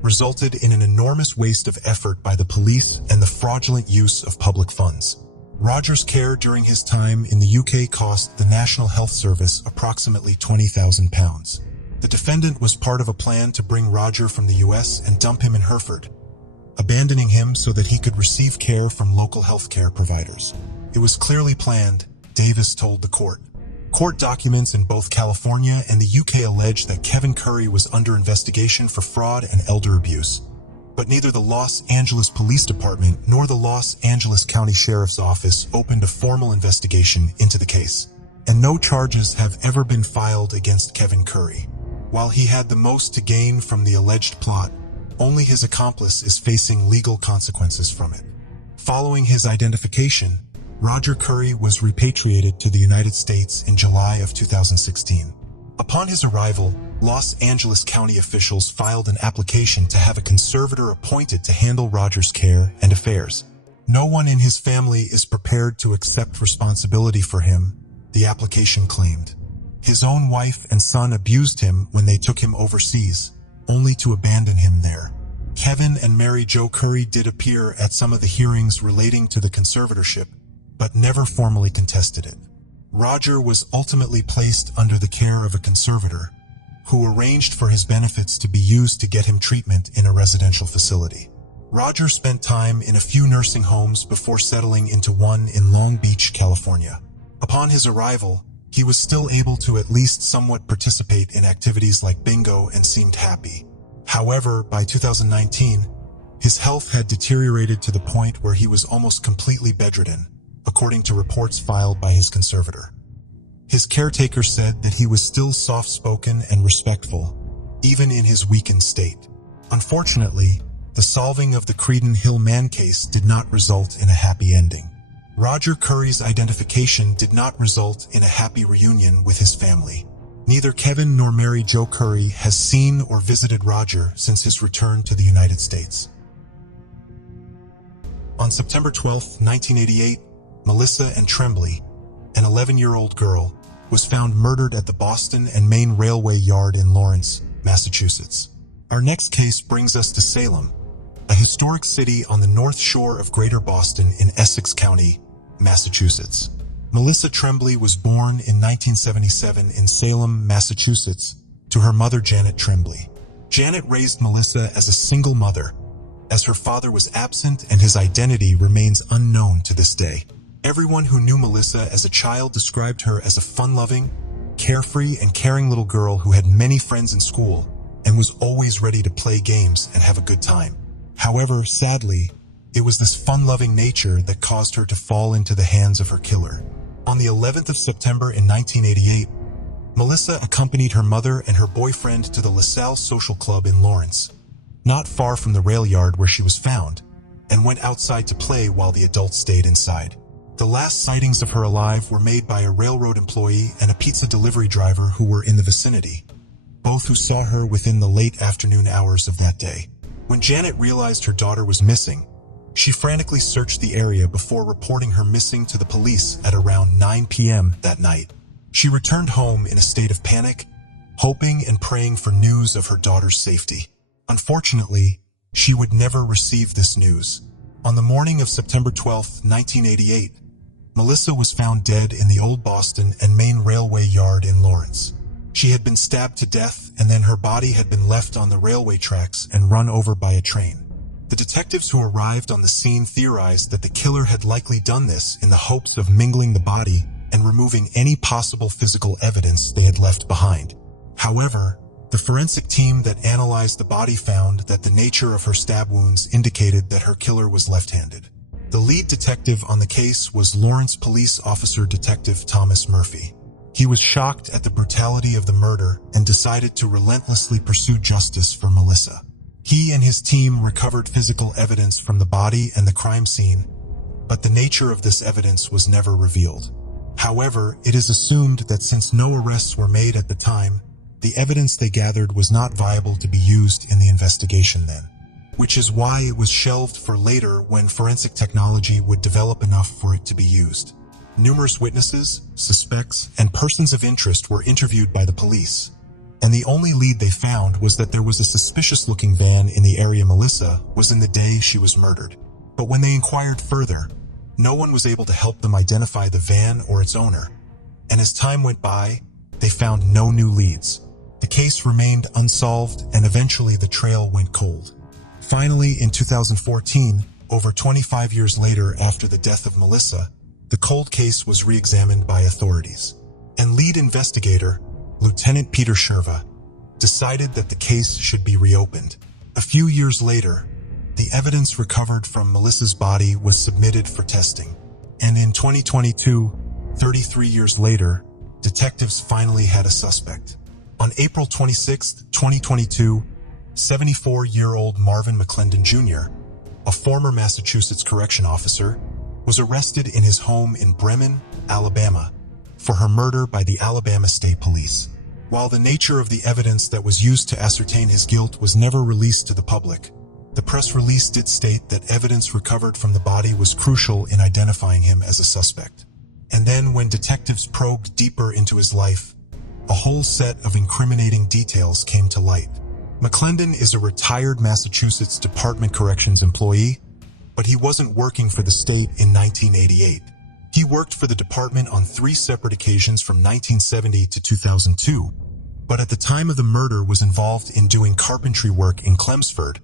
resulted in an enormous waste of effort by the police and the fraudulent use of public funds. Roger's care during his time in the UK cost the National Health Service approximately £20,000. The defendant was part of a plan to bring Roger from the US and dump him in Hereford, abandoning him so that he could receive care from local healthcare providers. It was clearly planned, Davis told the court. Court documents in both California and the UK allege that Kevin Curry was under investigation for fraud and elder abuse. But neither the Los Angeles Police Department nor the Los Angeles County Sheriff's Office opened a formal investigation into the case, and no charges have ever been filed against Kevin Curry. While he had the most to gain from the alleged plot, only his accomplice is facing legal consequences from it. Following his identification, Roger Curry was repatriated to the United States in July of 2016. Upon his arrival, Los Angeles County officials filed an application to have a conservator appointed to handle Roger's care and affairs. No one in his family is prepared to accept responsibility for him, the application claimed. His own wife and son abused him when they took him overseas, only to abandon him there. Kevin and Mary Jo Curry did appear at some of the hearings relating to the conservatorship, but never formally contested it. Roger was ultimately placed under the care of a conservator, who arranged for his benefits to be used to get him treatment in a residential facility. Roger spent time in a few nursing homes before settling into one in Long Beach, California. Upon his arrival, he was still able to at least somewhat participate in activities like bingo and seemed happy. However, by 2019, his health had deteriorated to the point where he was almost completely bedridden, according to reports filed by his conservator. His caretaker said that he was still soft-spoken and respectful, even in his weakened state. Unfortunately, the solving of the Creedon Hill man case did not result in a happy ending. Roger Curry's identification did not result in a happy reunion with his family. Neither Kevin nor Mary Jo Curry has seen or visited Roger since his return to the United States. On September 12, 1988, Melissa Ann Tremblay, an 11-year-old girl, was found murdered at the Boston and Maine Railway Yard in Lawrence, Massachusetts. Our next case brings us to Salem, a historic city on the north shore of Greater Boston in Essex County, Massachusetts. Melissa Tremblay was born in 1977 in Salem, Massachusetts, to her mother Janet Tremblay. Janet raised Melissa as a single mother, as her father was absent and his identity remains unknown to this day. Everyone who knew Melissa as a child described her as a fun-loving, carefree, and caring little girl who had many friends in school and was always ready to play games and have a good time. However, sadly, it was this fun-loving nature that caused her to fall into the hands of her killer. On the 11th of September in 1988, Melissa accompanied her mother and her boyfriend to the LaSalle Social Club in Lawrence, not far from the rail yard where she was found, and went outside to play while the adults stayed inside. The last sightings of her alive were made by a railroad employee and a pizza delivery driver who were in the vicinity, both who saw her within the late afternoon hours of that day. When Janet realized her daughter was missing, she frantically searched the area before reporting her missing to the police at around 9 p.m. that night. She returned home in a state of panic, hoping and praying for news of her daughter's safety. Unfortunately, she would never receive this news. On the morning of September 12, 1988, Melissa was found dead in the Old Boston and Maine Railway Yard in Lawrence. She had been stabbed to death, and then her body had been left on the railway tracks and run over by a train. The detectives who arrived on the scene theorized that the killer had likely done this in the hopes of mingling the body and removing any possible physical evidence they had left behind. However, the forensic team that analyzed the body found that the nature of her stab wounds indicated that her killer was left-handed. The lead detective on the case was Lawrence Police Officer Detective Thomas Murphy. He was shocked at the brutality of the murder and decided to relentlessly pursue justice for Melissa. He and his team recovered physical evidence from the body and the crime scene, but the nature of this evidence was never revealed. However, it is assumed that since no arrests were made at the time, the evidence they gathered was not viable to be used in the investigation then, which is why it was shelved for later when forensic technology would develop enough for it to be used. Numerous witnesses, suspects, and persons of interest were interviewed by the police, and the only lead they found was that there was a suspicious-looking van in the area Melissa was in the day she was murdered. But when they inquired further, no one was able to help them identify the van or its owner, and as time went by, they found no new leads. The case remained unsolved, and eventually the trail went cold. Finally, in 2014, over 25 years later after the death of Melissa, the cold case was re-examined by authorities, and lead investigator, Lieutenant Peter Sherva, decided that the case should be reopened. A few years later, The evidence recovered from Melissa's body was submitted for testing. And in 2022, 33 years later, detectives finally had a suspect. On April 26, 2022, 74-year-old Marvin McClendon Jr., a former Massachusetts correction officer, was arrested in his home in Bremen, Alabama, for her murder by the Alabama State Police. While the nature of the evidence that was used to ascertain his guilt was never released to the public, the press release did state that evidence recovered from the body was crucial in identifying him as a suspect. And then when detectives probed deeper into his life, a whole set of incriminating details came to light. McClendon is a retired Massachusetts Department of Corrections employee, but he wasn't working for the state in 1988. He worked for the department on 3 separate occasions from 1970 to 2002, but at the time of the murder was involved in doing carpentry work in Chelmsford,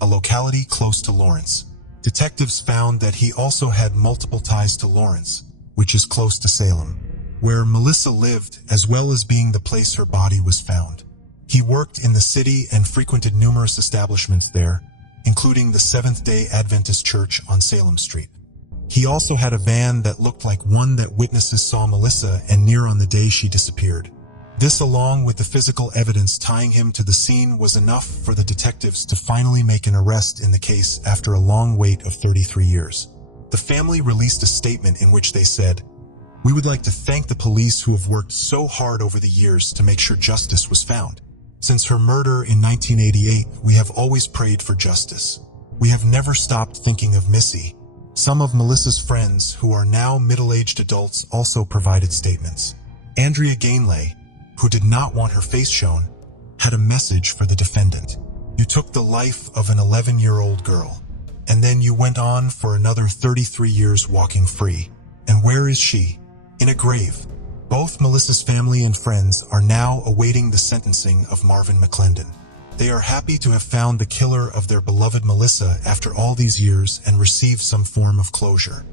a locality close to Lawrence. Detectives found that he also had multiple ties to Lawrence, which is close to Salem, where Melissa lived, as well as being the place her body was found. He worked in the city and frequented numerous establishments there, including the Seventh-day Adventist Church on Salem Street. He also had a van that looked like one that witnesses saw Melissa and near on the day she disappeared. This, along with the physical evidence tying him to the scene, was enough for the detectives to finally make an arrest in the case after a long wait of 33 years. The family released a statement in which they said, "We would like to thank the police who have worked so hard over the years to make sure justice was found. Since her murder in 1988, we have always prayed for justice. We have never stopped thinking of Missy." Some of Melissa's friends, who are now middle-aged adults, also provided statements. Andrea Gainley, who did not want her face shown, had a message for the defendant. "You took the life of an 11-year-old girl, and then you went on for another 33 years walking free. And where is she? In a grave." Both Melissa's family and friends are now awaiting the sentencing of Marvin McClendon. They are happy to have found the killer of their beloved Melissa after all these years and received some form of closure.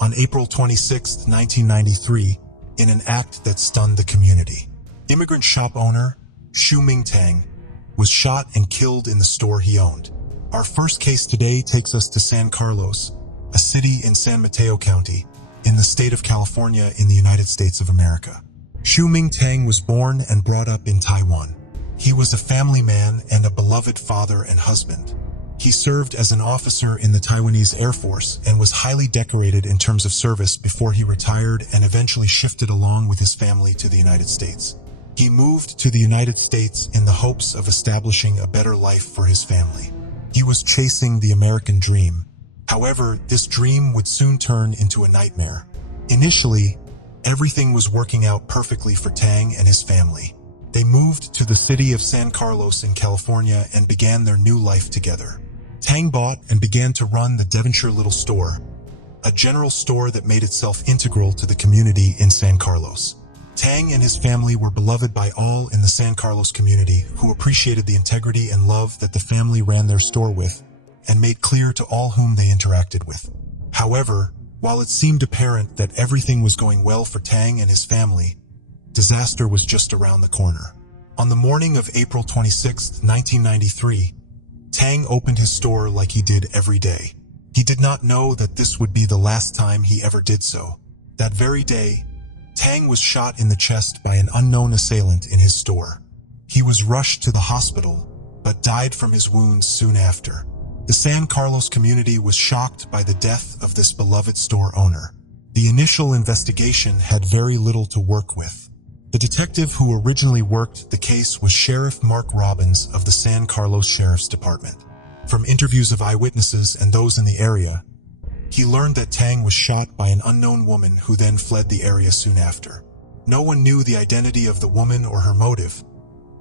On April 26, 1993, in an act that stunned the community, immigrant shop owner Shu Ming Tang was shot and killed in the store he owned. Our first case today takes us to San Carlos, a city in San Mateo County, in the state of California in the United States of America. Shu Ming Tang was born and brought up in Taiwan. He was a family man and a beloved father and husband. He served as an officer in the Taiwanese Air Force and was highly decorated in terms of service before he retired and eventually shifted along with his family to the United States. He moved to the United States in the hopes of establishing a better life for his family. He was chasing the American dream. However, this dream would soon turn into a nightmare. Initially, everything was working out perfectly for Tang and his family. They moved to the city of San Carlos in California and began their new life together. Tang bought and began to run the Devonshire Little Store, a general store that made itself integral to the community in San Carlos. Tang and his family were beloved by all in the San Carlos community, who appreciated the integrity and love that the family ran their store with and made clear to all whom they interacted with. However, while it seemed apparent that everything was going well for Tang and his family, disaster was just around the corner. On the morning of April 26, 1993, Tang opened his store like he did every day. He did not know that this would be the last time he ever did so. That very day, Tang was shot in the chest by an unknown assailant in his store. He was rushed to the hospital, but died from his wounds soon after. The San Carlos community was shocked by the death of this beloved store owner. The initial investigation had very little to work with. The detective who originally worked the case was Sheriff Mark Robbins of the San Carlos Sheriff's Department. From interviews of eyewitnesses and those in the area, he learned that Tang was shot by an unknown woman who then fled the area soon after. No one knew the identity of the woman or her motive,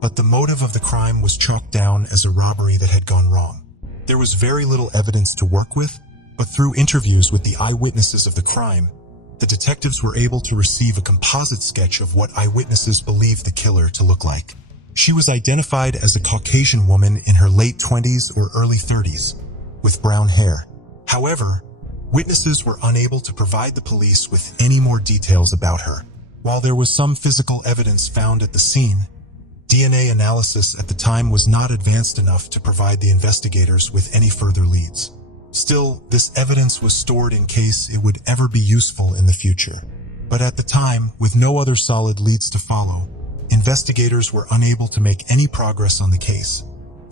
but the motive of the crime was chalked down as a robbery that had gone wrong. There was very little evidence to work with, but through interviews with the eyewitnesses of the crime, the detectives were able to receive a composite sketch of what eyewitnesses believed the killer to look like. She was identified as a Caucasian woman in her late 20s or early 30s, with brown hair. However, witnesses were unable to provide the police with any more details about her. While there was some physical evidence found at the scene, DNA analysis at the time was not advanced enough to provide the investigators with any further leads. Still, this evidence was stored in case it would ever be useful in the future. But at the time, with no other solid leads to follow, investigators were unable to make any progress on the case,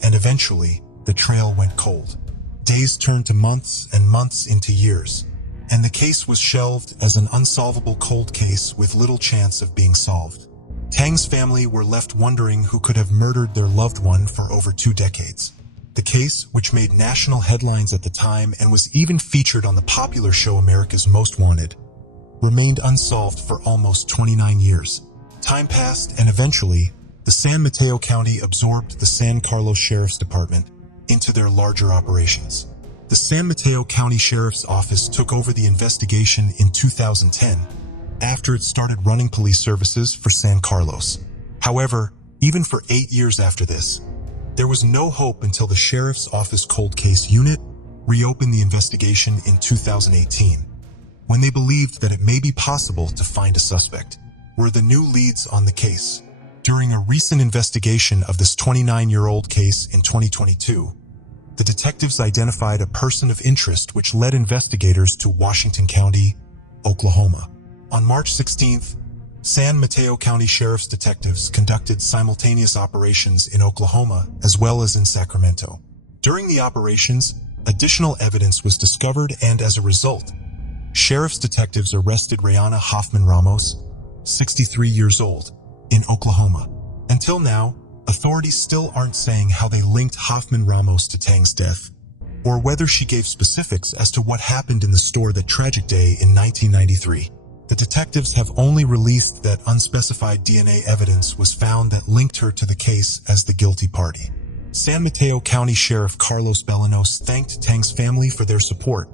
and eventually, the trail went cold. Days turned to months and months into years, and the case was shelved as an unsolvable cold case with little chance of being solved. Tang's family were left wondering who could have murdered their loved one for over 2 decades. The case, which made national headlines at the time and was even featured on the popular show America's Most Wanted, remained unsolved for almost 29 years. Time passed, and eventually, the San Mateo County absorbed the San Carlos Sheriff's Department into their larger operations. The San Mateo County Sheriff's Office took over the investigation in 2010, after it started running police services for San Carlos. However, even for 8 years after this, there was no hope until the Sheriff's Office Cold Case Unit reopened the investigation in 2018, when they believed that it may be possible to find a suspect. Were the new leads on the case? During a recent investigation of this 29-year-old case in 2022, the detectives identified a person of interest which led investigators to Washington County, Oklahoma. On March 16th, San Mateo County Sheriff's detectives conducted simultaneous operations in Oklahoma as well as in Sacramento. During the operations, additional evidence was discovered, and as a result, Sheriff's detectives arrested Rayana Hoffman Ramos, 63 years old, in Oklahoma. Until now, authorities still aren't saying how they linked Hoffman Ramos to Tang's death, or whether she gave specifics as to what happened in the store that tragic day in 1993. The detectives have only released that unspecified DNA evidence was found that linked her to the case as the guilty party. San Mateo County Sheriff Carlos Belanos thanked Tang's family for their support,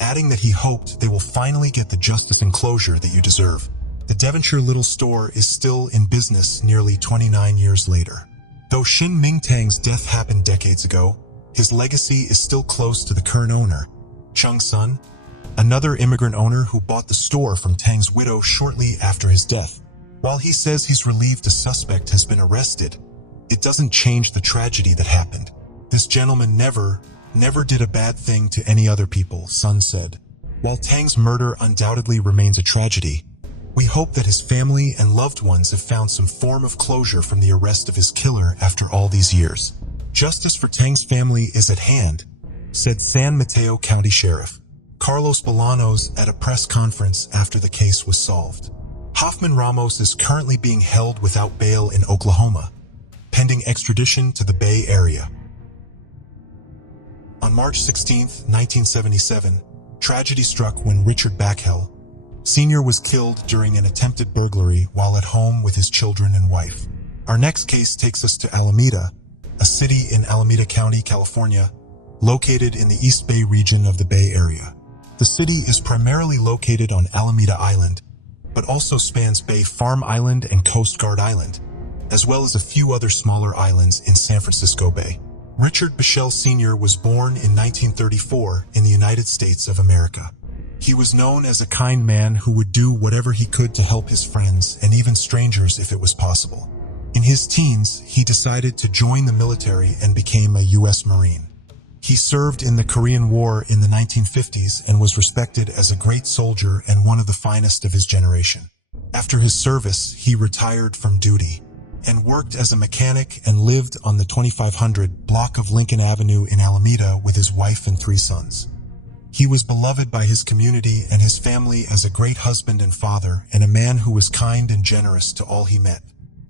adding that he hoped they will finally get the justice and closure that you deserve. The Devonshire Little Store is still in business nearly 29 years later. Though Shin Ming Tang's death happened decades ago, his legacy is still close to the current owner, Chung Sun, another immigrant owner who bought the store from Tang's widow shortly after his death. While he says he's relieved a suspect has been arrested, it doesn't change the tragedy that happened. This gentleman never did a bad thing to any other people, Sun said. While Tang's murder undoubtedly remains a tragedy, we hope that his family and loved ones have found some form of closure from the arrest of his killer after all these years. Justice for Tang's family is at hand, said San Mateo County Sheriff Carlos Bolanos at a press conference after the case was solved. Hoffman Ramos is currently being held without bail in Oklahoma, pending extradition to the Bay Area. On March 16, 1977, tragedy struck when Richard Backhell, Sr. was killed during an attempted burglary while at home with his children and wife. Our next case takes us to Alameda, a city in Alameda County, California, located in the East Bay region of the Bay Area. The city is primarily located on Alameda Island, but also spans Bay Farm Island and Coast Guard Island, as well as a few other smaller islands in San Francisco Bay. Richard Bichelle Sr. was born in 1934 in the United States of America. He was known as a kind man who would do whatever he could to help his friends and even strangers if it was possible. In his teens, he decided to join the military and became a U.S. Marine. He served in the Korean War in the 1950s and was respected as a great soldier and one of the finest of his generation. After his service, he retired from duty and worked as a mechanic and lived on the 2500 block of Lincoln Avenue in Alameda with his wife and 3 sons. He was beloved by his community and his family as a great husband and father, and a man who was kind and generous to all he met.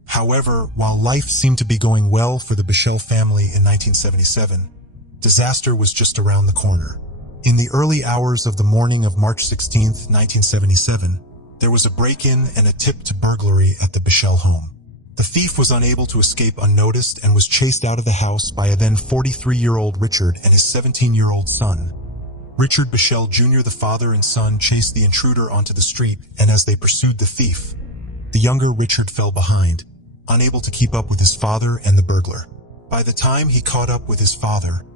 However, while life seemed to be going well for the Bichelle family in 1977, disaster was just around the corner. In the early hours of the morning of March 16, 1977, there was a break-in and a tip to burglary at the Bichelle home. The thief was unable to escape unnoticed and was chased out of the house by a then 43-year-old Richard and his 17-year-old son. Richard Bichelle Jr., the father and son, chased the intruder onto the street, and as they pursued the thief, the younger Richard fell behind, unable to keep up with his father and the burglar. By the time he caught up with his father,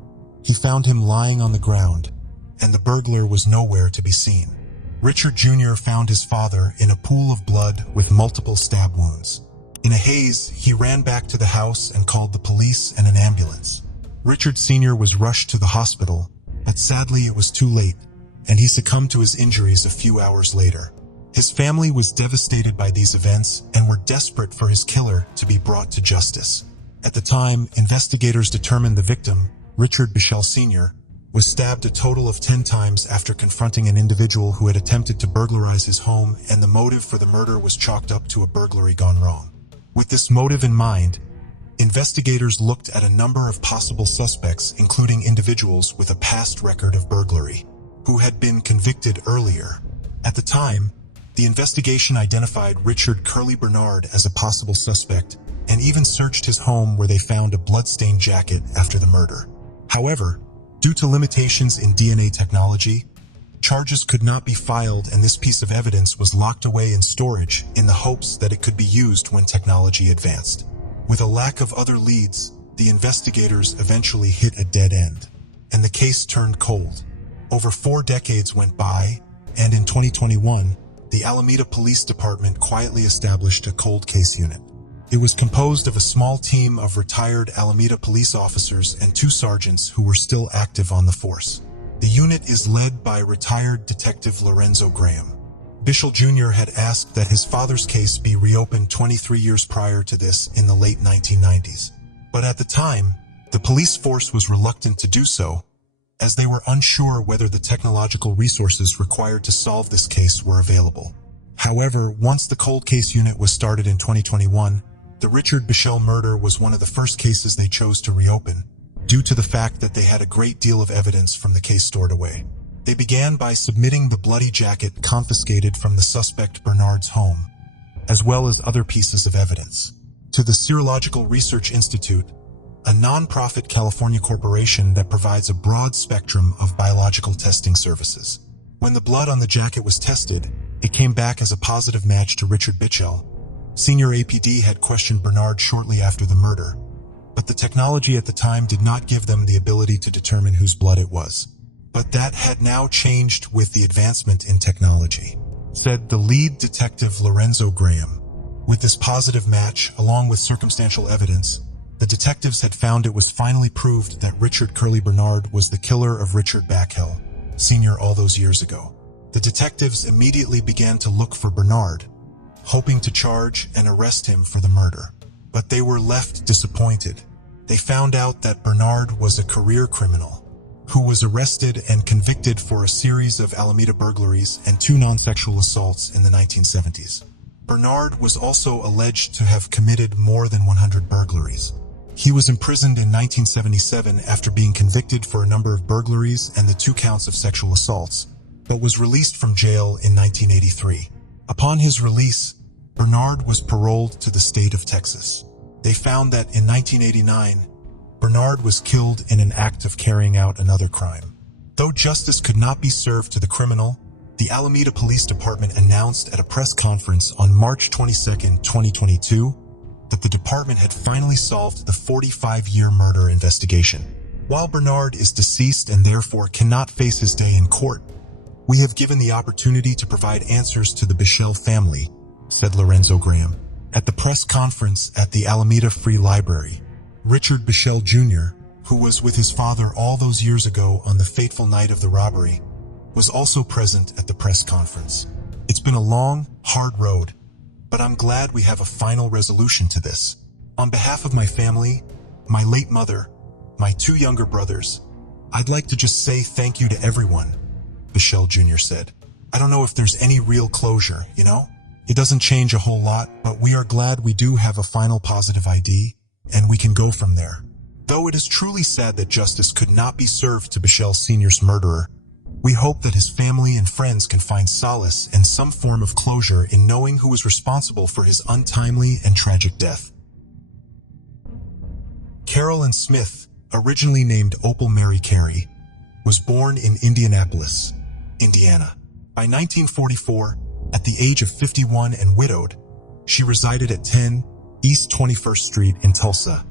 he found him lying on the ground, and the burglar was nowhere to be seen. Richard Jr. found his father in a pool of blood with multiple stab wounds. In a haze, he ran back to the house and called the police and an ambulance. Richard Sr. was rushed to the hospital, but sadly it was too late, and he succumbed to his injuries a few hours later. His family was devastated by these events and were desperate for his killer to be brought to justice. At the time, investigators determined the victim, Richard Bichelle Sr., was stabbed a total of 10 times after confronting an individual who had attempted to burglarize his home, and the motive for the murder was chalked up to a burglary gone wrong. With this motive in mind, investigators looked at a number of possible suspects, including individuals with a past record of burglary, who had been convicted earlier. At the time, the investigation identified Richard Curly Bernard as a possible suspect and even searched his home, where they found a blood-stained jacket after the murder. However, due to limitations in DNA technology, charges could not be filed, and this piece of evidence was locked away in storage in the hopes that it could be used when technology advanced. With a lack of other leads, the investigators eventually hit a dead end, and the case turned cold. Over 4 decades went by, and in 2021, the Alameda Police Department quietly established a cold case unit. It was composed of a small team of retired Alameda police officers and 2 sergeants who were still active on the force. The unit is led by retired Detective Lorenzo Graham. Bichelle Jr. had asked that his father's case be reopened 23 years prior to this in the late 1990s. But at the time, the police force was reluctant to do so, as they were unsure whether the technological resources required to solve this case were available. However, once the cold case unit was started in 2021, the Richard Bichelle murder was one of the first cases they chose to reopen, due to the fact that they had a great deal of evidence from the case stored away. They began by submitting the bloody jacket confiscated from the suspect Bernard's home, as well as other pieces of evidence, to the Serological Research Institute, a non-profit California corporation that provides a broad spectrum of biological testing services. When the blood on the jacket was tested, it came back as a positive match to Richard Bichelle. Senior APD had questioned Bernard shortly after the murder, but the technology at the time did not give them the ability to determine whose blood it was. But that had now changed with the advancement in technology, said the lead detective Lorenzo Graham. With this positive match, along with circumstantial evidence, the detectives had found it was finally proved that Richard Curly Bernard was the killer of Richard Bichelle Sr. all those years ago. The detectives immediately began to look for Bernard, hoping to charge and arrest him for the murder. But they were left disappointed. They found out that Bernard was a career criminal who was arrested and convicted for a series of Alameda burglaries and 2 non-sexual assaults in the 1970s. Bernard was also alleged to have committed more than 100 burglaries. He was imprisoned in 1977 after being convicted for a number of burglaries and the 2 counts of sexual assaults, but was released from jail in 1983. Upon his release, Bernard was paroled to the state of Texas. They found that in 1989, Bernard was killed in an act of carrying out another crime. Though justice could not be served to the criminal, the Alameda Police Department announced at a press conference on March 22, 2022, that the department had finally solved the 45-year murder investigation. While Bernard is deceased and therefore cannot face his day in court, we have given the opportunity to provide answers to the Bichelle family, said Lorenzo Graham. At the press conference at the Alameda Free Library, Richard Bichelle Jr., who was with his father all those years ago on the fateful night of the robbery, was also present at the press conference. It's been a long, hard road, but I'm glad we have a final resolution to this. On behalf of my family, my late mother, my 2 younger brothers, I'd like to just say thank you to everyone, Bichelle Jr. said. I don't know if there's any real closure, you know? It doesn't change a whole lot, but we are glad we do have a final positive ID, and we can go from there. Though it is truly sad that justice could not be served to Bichelle Sr.'s murderer, we hope that his family and friends can find solace and some form of closure in knowing who was responsible for his untimely and tragic death. Carolyn Smith, originally named Opal Mary Carey, was born in Indianapolis, Indiana. By 1944, at the age of 51 and widowed, she resided at 10 East 21st Street in Tulsa,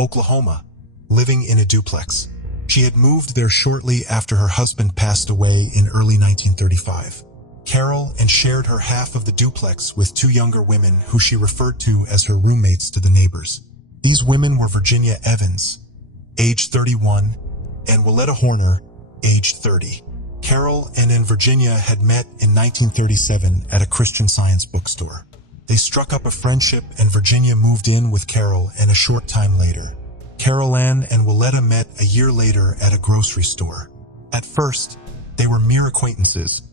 Oklahoma, living in a duplex. She had moved there shortly after her husband passed away in early 1935. Carol and shared her half of the duplex with two younger women who she referred to as her roommates to the neighbors. These women were Virginia Evans, age 31, and Willetta Horner, age 30. Carol and Virginia had met in 1937 at a Christian Science bookstore. They struck up a friendship and Virginia moved in with Carol, and a short time later, Carol Ann and Willetta met a year later at a grocery store. At first, they were mere acquaintances,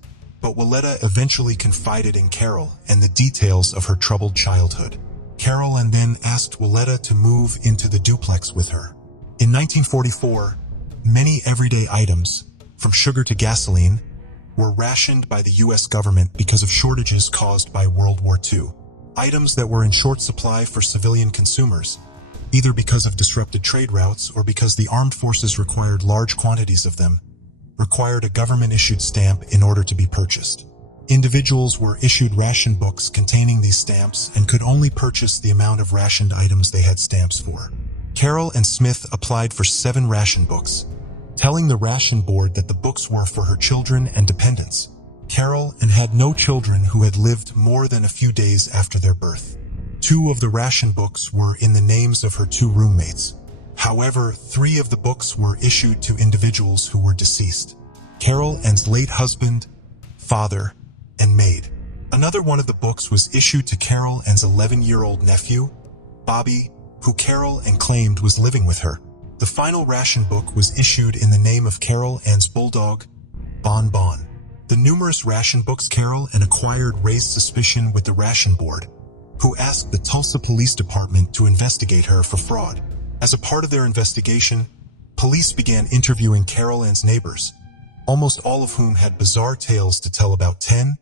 but Willetta eventually confided in Carol and the details of her troubled childhood. Carol Ann then asked Willetta to move into the duplex with her. In 1944, many everyday items, from sugar to gasoline, were rationed by the U.S. government because of shortages caused by World War II. Items that were in short supply for civilian consumers, either because of disrupted trade routes or because the armed forces required large quantities of them, required a government-issued stamp in order to be purchased. Individuals were issued ration books containing these stamps and could only purchase the amount of rationed items they had stamps for. Carol and Smith applied for 7 ration books, telling the ration board that the books were for her children and dependents. Carol and had no children who had lived more than a few days after their birth. 2 of the ration books were in the names of her 2 roommates. However, 3 of the books were issued to individuals who were deceased: Carol Ann's late husband, father, and maid. Another one of the books was issued to Carol Ann's 11-year-old nephew, Bobby, who Carol Ann claimed was living with her. The final ration book was issued in the name of Carol Ann's bulldog, Bon Bon. The numerous ration books Carol Ann acquired raised suspicion with the ration board, who asked the Tulsa Police Department to investigate her for fraud. As a part of their investigation, police began interviewing Carol Ann's neighbors, almost all of whom had bizarre tales to tell about 10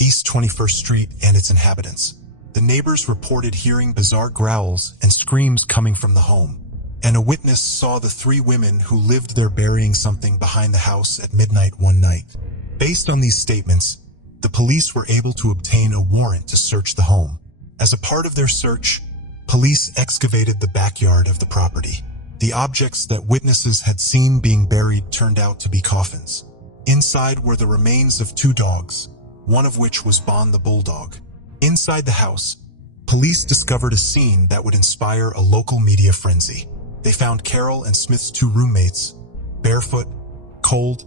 East 21st Street and its inhabitants. The neighbors reported hearing bizarre growls and screams coming from the home, and a witness saw the 3 women who lived there burying something behind the house at midnight one night. Based on these statements, the police were able to obtain a warrant to search the home. As a part of their search, police excavated the backyard of the property. The objects that witnesses had seen being buried turned out to be coffins. Inside were the remains of 2 dogs, one of which was Bon the bulldog. Inside the house, police discovered a scene that would inspire a local media frenzy. They found Carol and Smith's 2 roommates, barefoot, cold,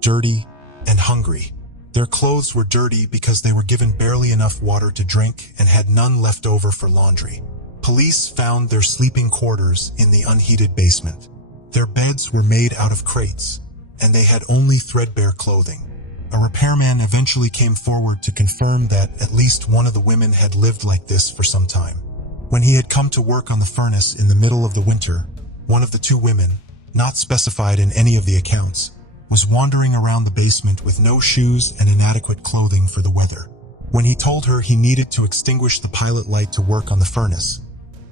dirty, and hungry. Their clothes were dirty because they were given barely enough water to drink and had none left over for laundry. Police found their sleeping quarters in the unheated basement. Their beds were made out of crates, and they had only threadbare clothing. A repairman eventually came forward to confirm that at least one of the women had lived like this for some time. When he had come to work on the furnace in the middle of the winter, one of the 2 women, not specified in any of the accounts, was wandering around the basement with no shoes and inadequate clothing for the weather. When he told her he needed to extinguish the pilot light to work on the furnace,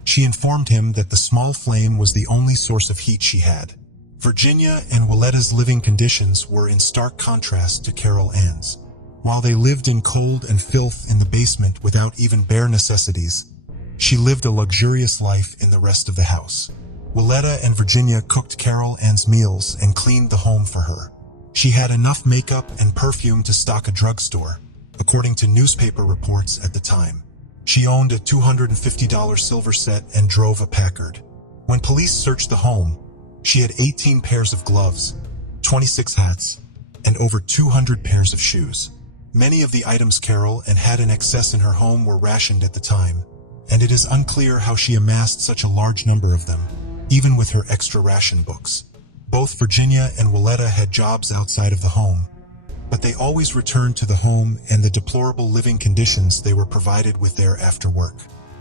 she informed him that the small flame was the only source of heat she had. Virginia and Willetta's living conditions were in stark contrast to Carol Ann's. While they lived in cold and filth in the basement without even bare necessities, she lived a luxurious life in the rest of the house. Willetta and Virginia cooked Carol Ann's meals and cleaned the home for her. She had enough makeup and perfume to stock a drugstore, according to newspaper reports at the time. She owned a $250 silver set and drove a Packard. When police searched the home, she had 18 pairs of gloves, 26 hats, and over 200 pairs of shoes. Many of the items Carol Ann had in excess in her home were rationed at the time, and it is unclear how she amassed such a large number of them, even with her extra ration books. Both Virginia and Willetta had jobs outside of the home, but they always returned to the home and the deplorable living conditions they were provided with there after work.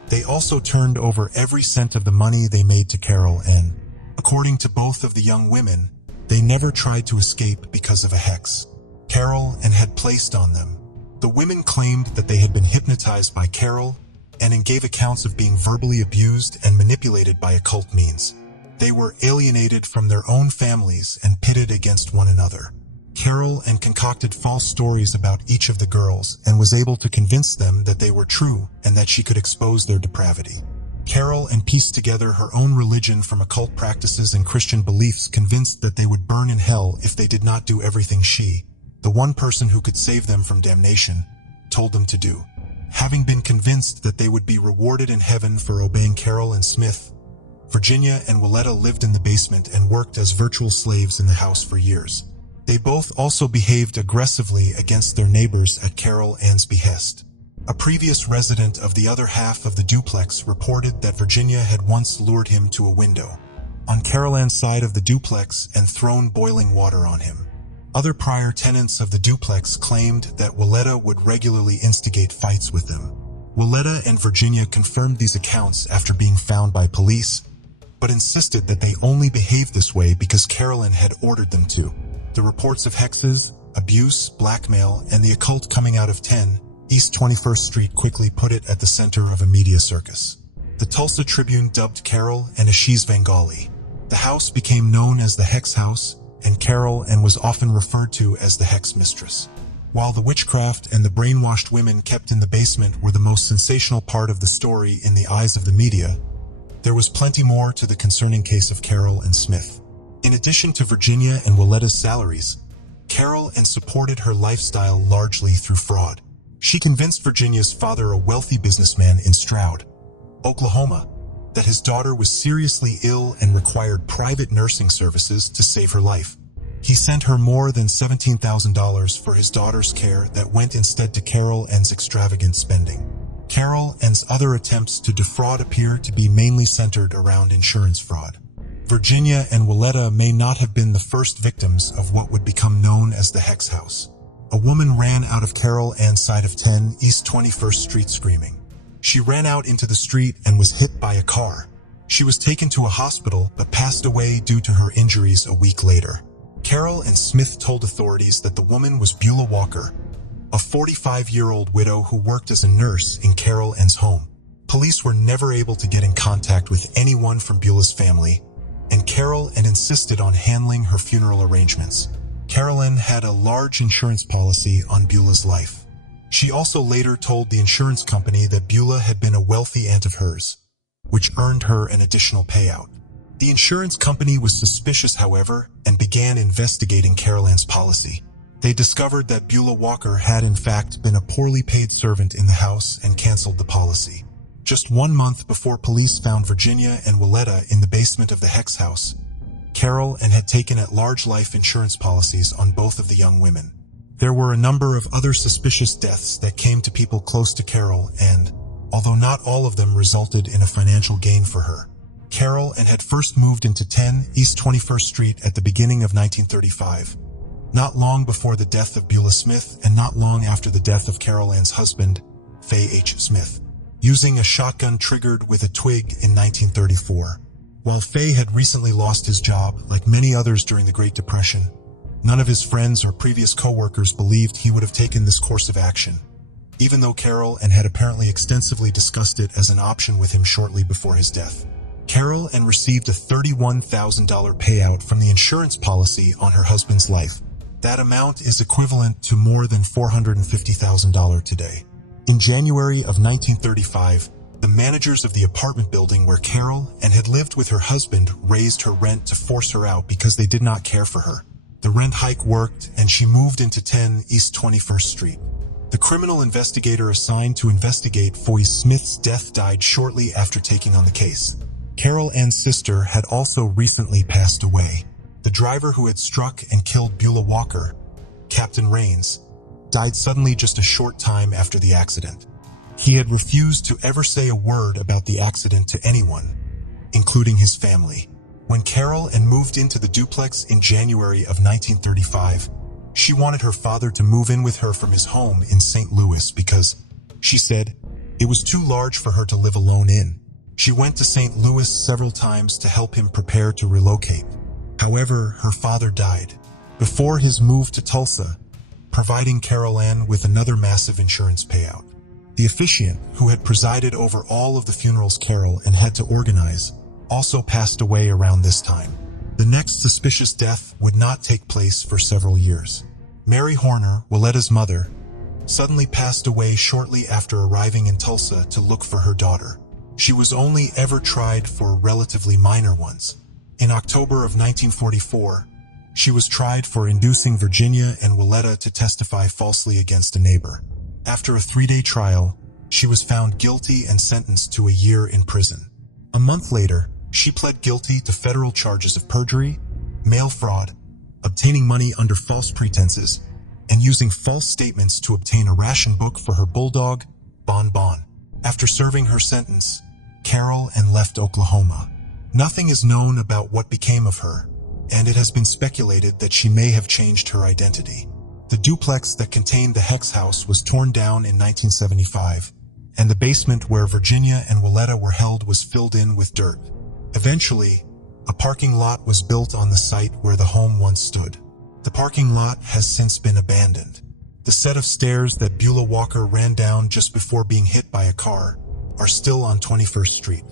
They also turned over every cent of the money they made to Carol Ann. According to both of the young women, they never tried to escape because of a hex Carol Ann had placed on them. The women claimed that they had been hypnotized by Carol Ann and gave accounts of being verbally abused and manipulated by occult means. They were alienated from their own families and pitted against one another. Carol Ann concocted false stories about each of the girls and was able to convince them that they were true and that she could expose their depravity. Carol Ann pieced together her own religion from occult practices and Christian beliefs, convinced that they would burn in hell if they did not do everything she the one person who could save them from damnation, told them to do. Having been convinced that they would be rewarded in heaven for obeying Carol and Smith, Virginia and Willetta lived in the basement and worked as virtual slaves in the house for years. They both also behaved aggressively against their neighbors at Carol Ann's behest. A previous resident of the other half of the duplex reported that Virginia had once lured him to a window on Carol Ann's side of the duplex and thrown boiling water on him. Other prior tenants of the duplex claimed that Willetta would regularly instigate fights with them. Willetta and Virginia confirmed these accounts after being found by police, but insisted that they only behaved this way because Carol Ann had ordered them to. The reports of hexes, abuse, blackmail, and the occult coming out of 10 East 21st Street quickly put it at the center of a media circus. The Tulsa Tribune dubbed Carol an Ashish Bengali. The house became known as the Hex House, and Carol Ann was often referred to as the Hex Mistress. While the witchcraft and the brainwashed women kept in the basement were the most sensational part of the story in the eyes of the media, there was plenty more to the concerning case of Carol and Smith. In addition to Virginia and Willetta's salaries, Carol Ann supported her lifestyle largely through fraud. She convinced Virginia's father, a wealthy businessman in Stroud, Oklahoma, that his daughter was seriously ill and required private nursing services to save her life. He sent her more than $17,000 for his daughter's care that went instead to Carol Ann's extravagant spending. Carol Ann's other attempts to defraud appear to be mainly centered around insurance fraud. Virginia and Willetta may not have been the first victims of what would become known as the Hex House. A woman ran out of Carol Ann's side of 10 East 21st Street screaming. She ran out into the street and was hit by a car. She was taken to a hospital but passed away due to her injuries a week later. Carol Ann Smith told authorities that the woman was Beulah Walker, a 45-year-old widow who worked as a nurse in Carol Ann's home. Police were never able to get in contact with anyone from Beulah's family, and Carol Ann insisted on handling her funeral arrangements. Carol Ann had a large insurance policy on Beulah's life. She also later told the insurance company that Beulah had been a wealthy aunt of hers, which earned her an additional payout. The insurance company was suspicious, however, and began investigating Carol Ann's policy. They discovered that Beulah Walker had in fact been a poorly paid servant in the house and canceled the policy. Just 1 month before police found Virginia and Willetta in the basement of the Hex House, Carol Ann had taken at-large life insurance policies on both of the young women. There were a number of other suspicious deaths that came to people close to Carol, and, although not all of them resulted in a financial gain for her, Carol Ann had first moved into 10 East 21st Street at the beginning of 1935, not long before the death of Beulah Smith and not long after the death of Carol Ann's husband, Fay H. Smith, using a shotgun triggered with a twig in 1934. While Fay had recently lost his job, like many others during the Great Depression, none of his friends or previous co-workers believed he would have taken this course of action, even though Carol Ann had apparently extensively discussed it as an option with him shortly before his death. Carol Ann received a $31,000 payout from the insurance policy on her husband's life. That amount is equivalent to more than $450,000 today. In January of 1935, the managers of the apartment building where Carol Ann had lived with her husband raised her rent to force her out because they did not care for her. The rent hike worked, and she moved into 10 East 21st Street. The criminal investigator assigned to investigate Foy Smith's death died shortly after taking on the case. Carol Ann's sister had also recently passed away. The driver who had struck and killed Beulah Walker, Captain Rains, died suddenly just a short time after the accident. He had refused to ever say a word about the accident to anyone, including his family. When Carol Ann moved into the duplex in January of 1935, she wanted her father to move in with her from his home in St. Louis because, she said, it was too large for her to live alone in. She went to St. Louis several times to help him prepare to relocate. However, her father died before his move to Tulsa, providing Carol Ann with another massive insurance payout. The officiant, who had presided over all of the funerals Carol Ann had to organize, also passed away around this time. The next suspicious death would not take place for several years. Mary Horner, Willetta's mother, suddenly passed away shortly after arriving in Tulsa to look for her daughter. She was only ever tried for relatively minor ones. In October of 1944, She was tried for inducing Virginia and Willetta to testify falsely against a neighbor. After a 3-day trial, she was found guilty and sentenced to a year in prison. A month later, she pled guilty to federal charges of perjury, mail fraud, obtaining money under false pretenses, and using false statements to obtain a ration book for her bulldog, Bon Bon. After serving her sentence, Carol left Oklahoma. Nothing is known about what became of her, and it has been speculated that she may have changed her identity. The duplex that contained the Hex house was torn down in 1975, and the basement where Virginia and Willetta were held was filled in with dirt. Eventually, a parking lot was built on the site where the home once stood. The parking lot has since been abandoned. The set of stairs that Beulah Walker ran down just before being hit by a car are still on 21st Street.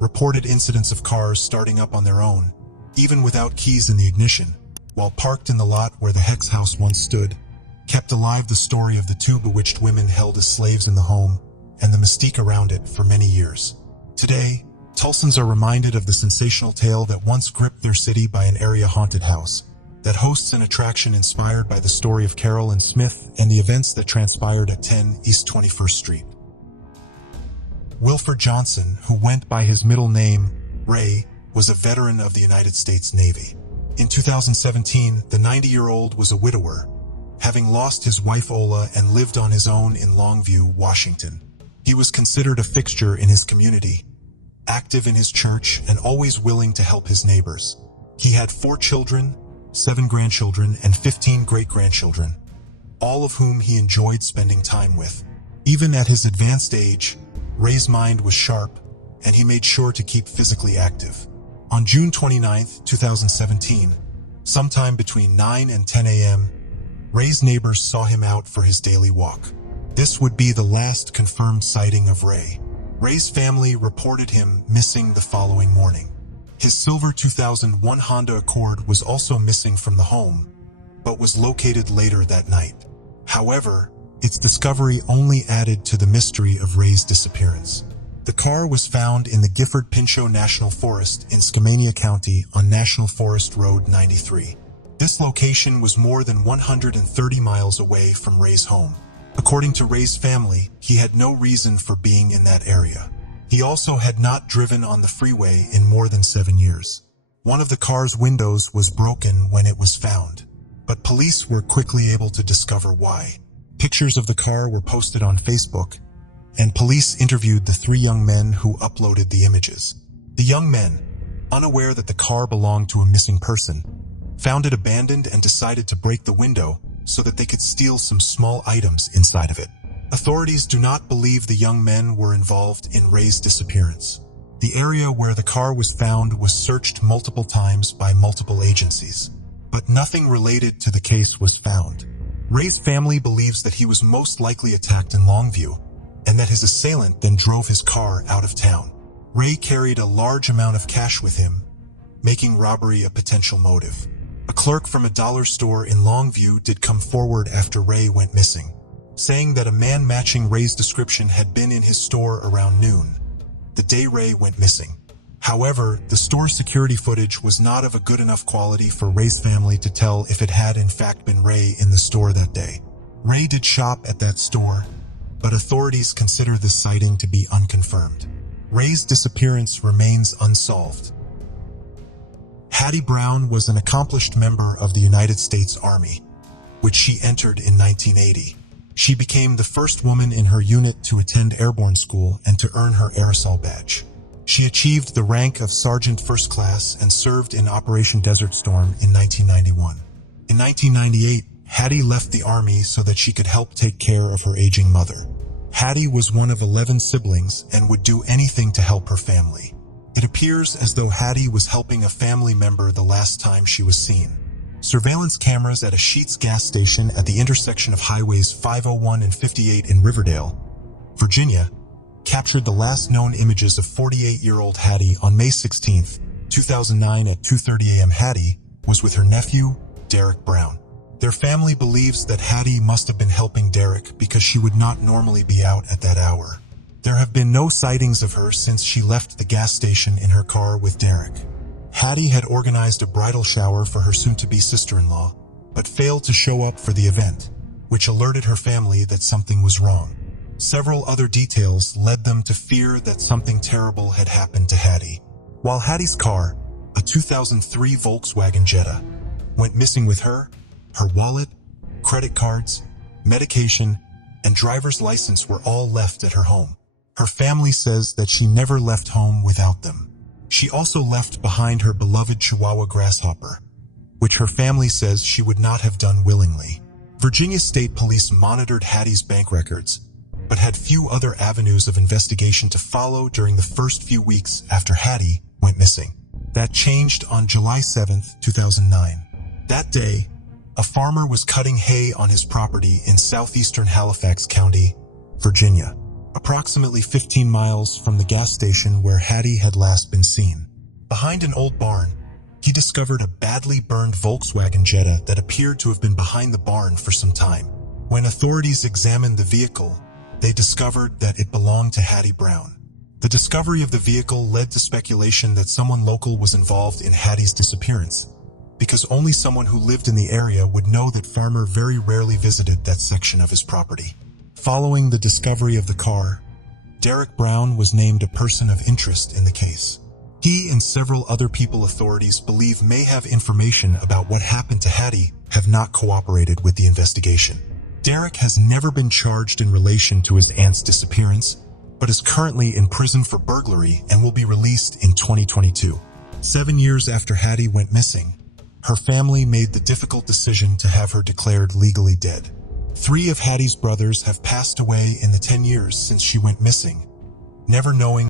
Reported incidents of cars starting up on their own, even without keys in the ignition, while parked in the lot where the Hex house once stood, kept alive the story of the 2 bewitched women held as slaves in the home and the mystique around it for many years. Today, Tulsans are reminded of the sensational tale that once gripped their city by an area haunted house that hosts an attraction inspired by the story of Carol and Smith and the events that transpired at 10 East 21st Street. Wilford Johnson, who went by his middle name, Ray, was a veteran of the United States Navy. In 2017, the 90-year-old was a widower, having lost his wife Ola and lived on his own in Longview, Washington. He was considered a fixture in his community, active in his church, and always willing to help his neighbors. He had 4 children, 7 grandchildren, and 15 great-grandchildren, all of whom he enjoyed spending time with. Even at his advanced age, Ray's mind was sharp, and he made sure to keep physically active. On June 29, 2017, sometime between 9 and 10 a.m., Ray's neighbors saw him out for his daily walk. This would be the last confirmed sighting of Ray. Ray's family reported him missing the following morning. His silver 2001 Honda Accord was also missing from the home, but was located later that night. However, its discovery only added to the mystery of Ray's disappearance. The car was found in the Gifford-Pinchot National Forest in Skamania County on National Forest Road 93. This location was more than 130 miles away from Ray's home. According to Ray's family, he had no reason for being in that area. He also had not driven on the freeway in more than 7 years. One of the car's windows was broken when it was found, but police were quickly able to discover why. Pictures of the car were posted on Facebook, and police interviewed the 3 young men who uploaded the images. The young men, unaware that the car belonged to a missing person, found it abandoned and decided to break the window so that they could steal some small items inside of it. Authorities do not believe the young men were involved in Ray's disappearance. The area where the car was found was searched multiple times by multiple agencies, but nothing related to the case was found. Ray's family believes that he was most likely attacked in Longview, and that his assailant then drove his car out of town. Ray carried a large amount of cash with him, making robbery a potential motive. A clerk from a dollar store in Longview did come forward after Ray went missing, saying that a man matching Ray's description had been in his store around noon, the day Ray went missing. However, the store's security footage was not of a good enough quality for Ray's family to tell if it had in fact been Ray in the store that day. Ray did shop at that store, but authorities consider this sighting to be unconfirmed. Ray's disappearance remains unsolved. Hattie Brown was an accomplished member of the United States Army, which she entered in 1980. She became the first woman in her unit to attend airborne school and to earn her aerosol badge. She achieved the rank of Sergeant First Class and served in Operation Desert Storm in 1991. In 1998, Hattie left the Army so that she could help take care of her aging mother. Hattie was one of 11 siblings and would do anything to help her family. It appears as though Hattie was helping a family member the last time she was seen. Surveillance cameras at a Sheetz gas station at the intersection of highways 501 and 58 in Riverdale, Virginia, captured the last known images of 48-year-old Hattie on May 16, 2009 at 2:30 a.m. Hattie was with her nephew, Derek Brown. Their family believes that Hattie must have been helping Derek because she would not normally be out at that hour. There have been no sightings of her since she left the gas station in her car with Derek. Hattie had organized a bridal shower for her soon-to-be sister-in-law, but failed to show up for the event, which alerted her family that something was wrong. Several other details led them to fear that something terrible had happened to Hattie. While Hattie's car, a 2003 Volkswagen Jetta, went missing with her wallet, credit cards, medication, and driver's license were all left at her home. Her family says that she never left home without them. She also left behind her beloved Chihuahua Grasshopper, which her family says she would not have done willingly. Virginia State Police monitored Hattie's bank records, but had few other avenues of investigation to follow during the first few weeks after Hattie went missing. That changed on July 7, 2009. That day, a farmer was cutting hay on his property in southeastern Halifax County, Virginia, approximately 15 miles from the gas station where Hattie had last been seen. Behind an old barn, he discovered a badly burned Volkswagen Jetta that appeared to have been behind the barn for some time. When authorities examined the vehicle, they discovered that it belonged to Hattie Brown. The discovery of the vehicle led to speculation that someone local was involved in Hattie's disappearance, because only someone who lived in the area would know that Farmer very rarely visited that section of his property. Following the discovery of the car, Derek Brown was named a person of interest in the case. He and several other people authorities believe may have information about what happened to Hattie have not cooperated with the investigation. Derek has never been charged in relation to his aunt's disappearance, but is currently in prison for burglary and will be released in 2022. 7 years after Hattie went missing, her family made the difficult decision to have her declared legally dead. 3 of Hattie's brothers have passed away in the 10 years since she went missing, never knowing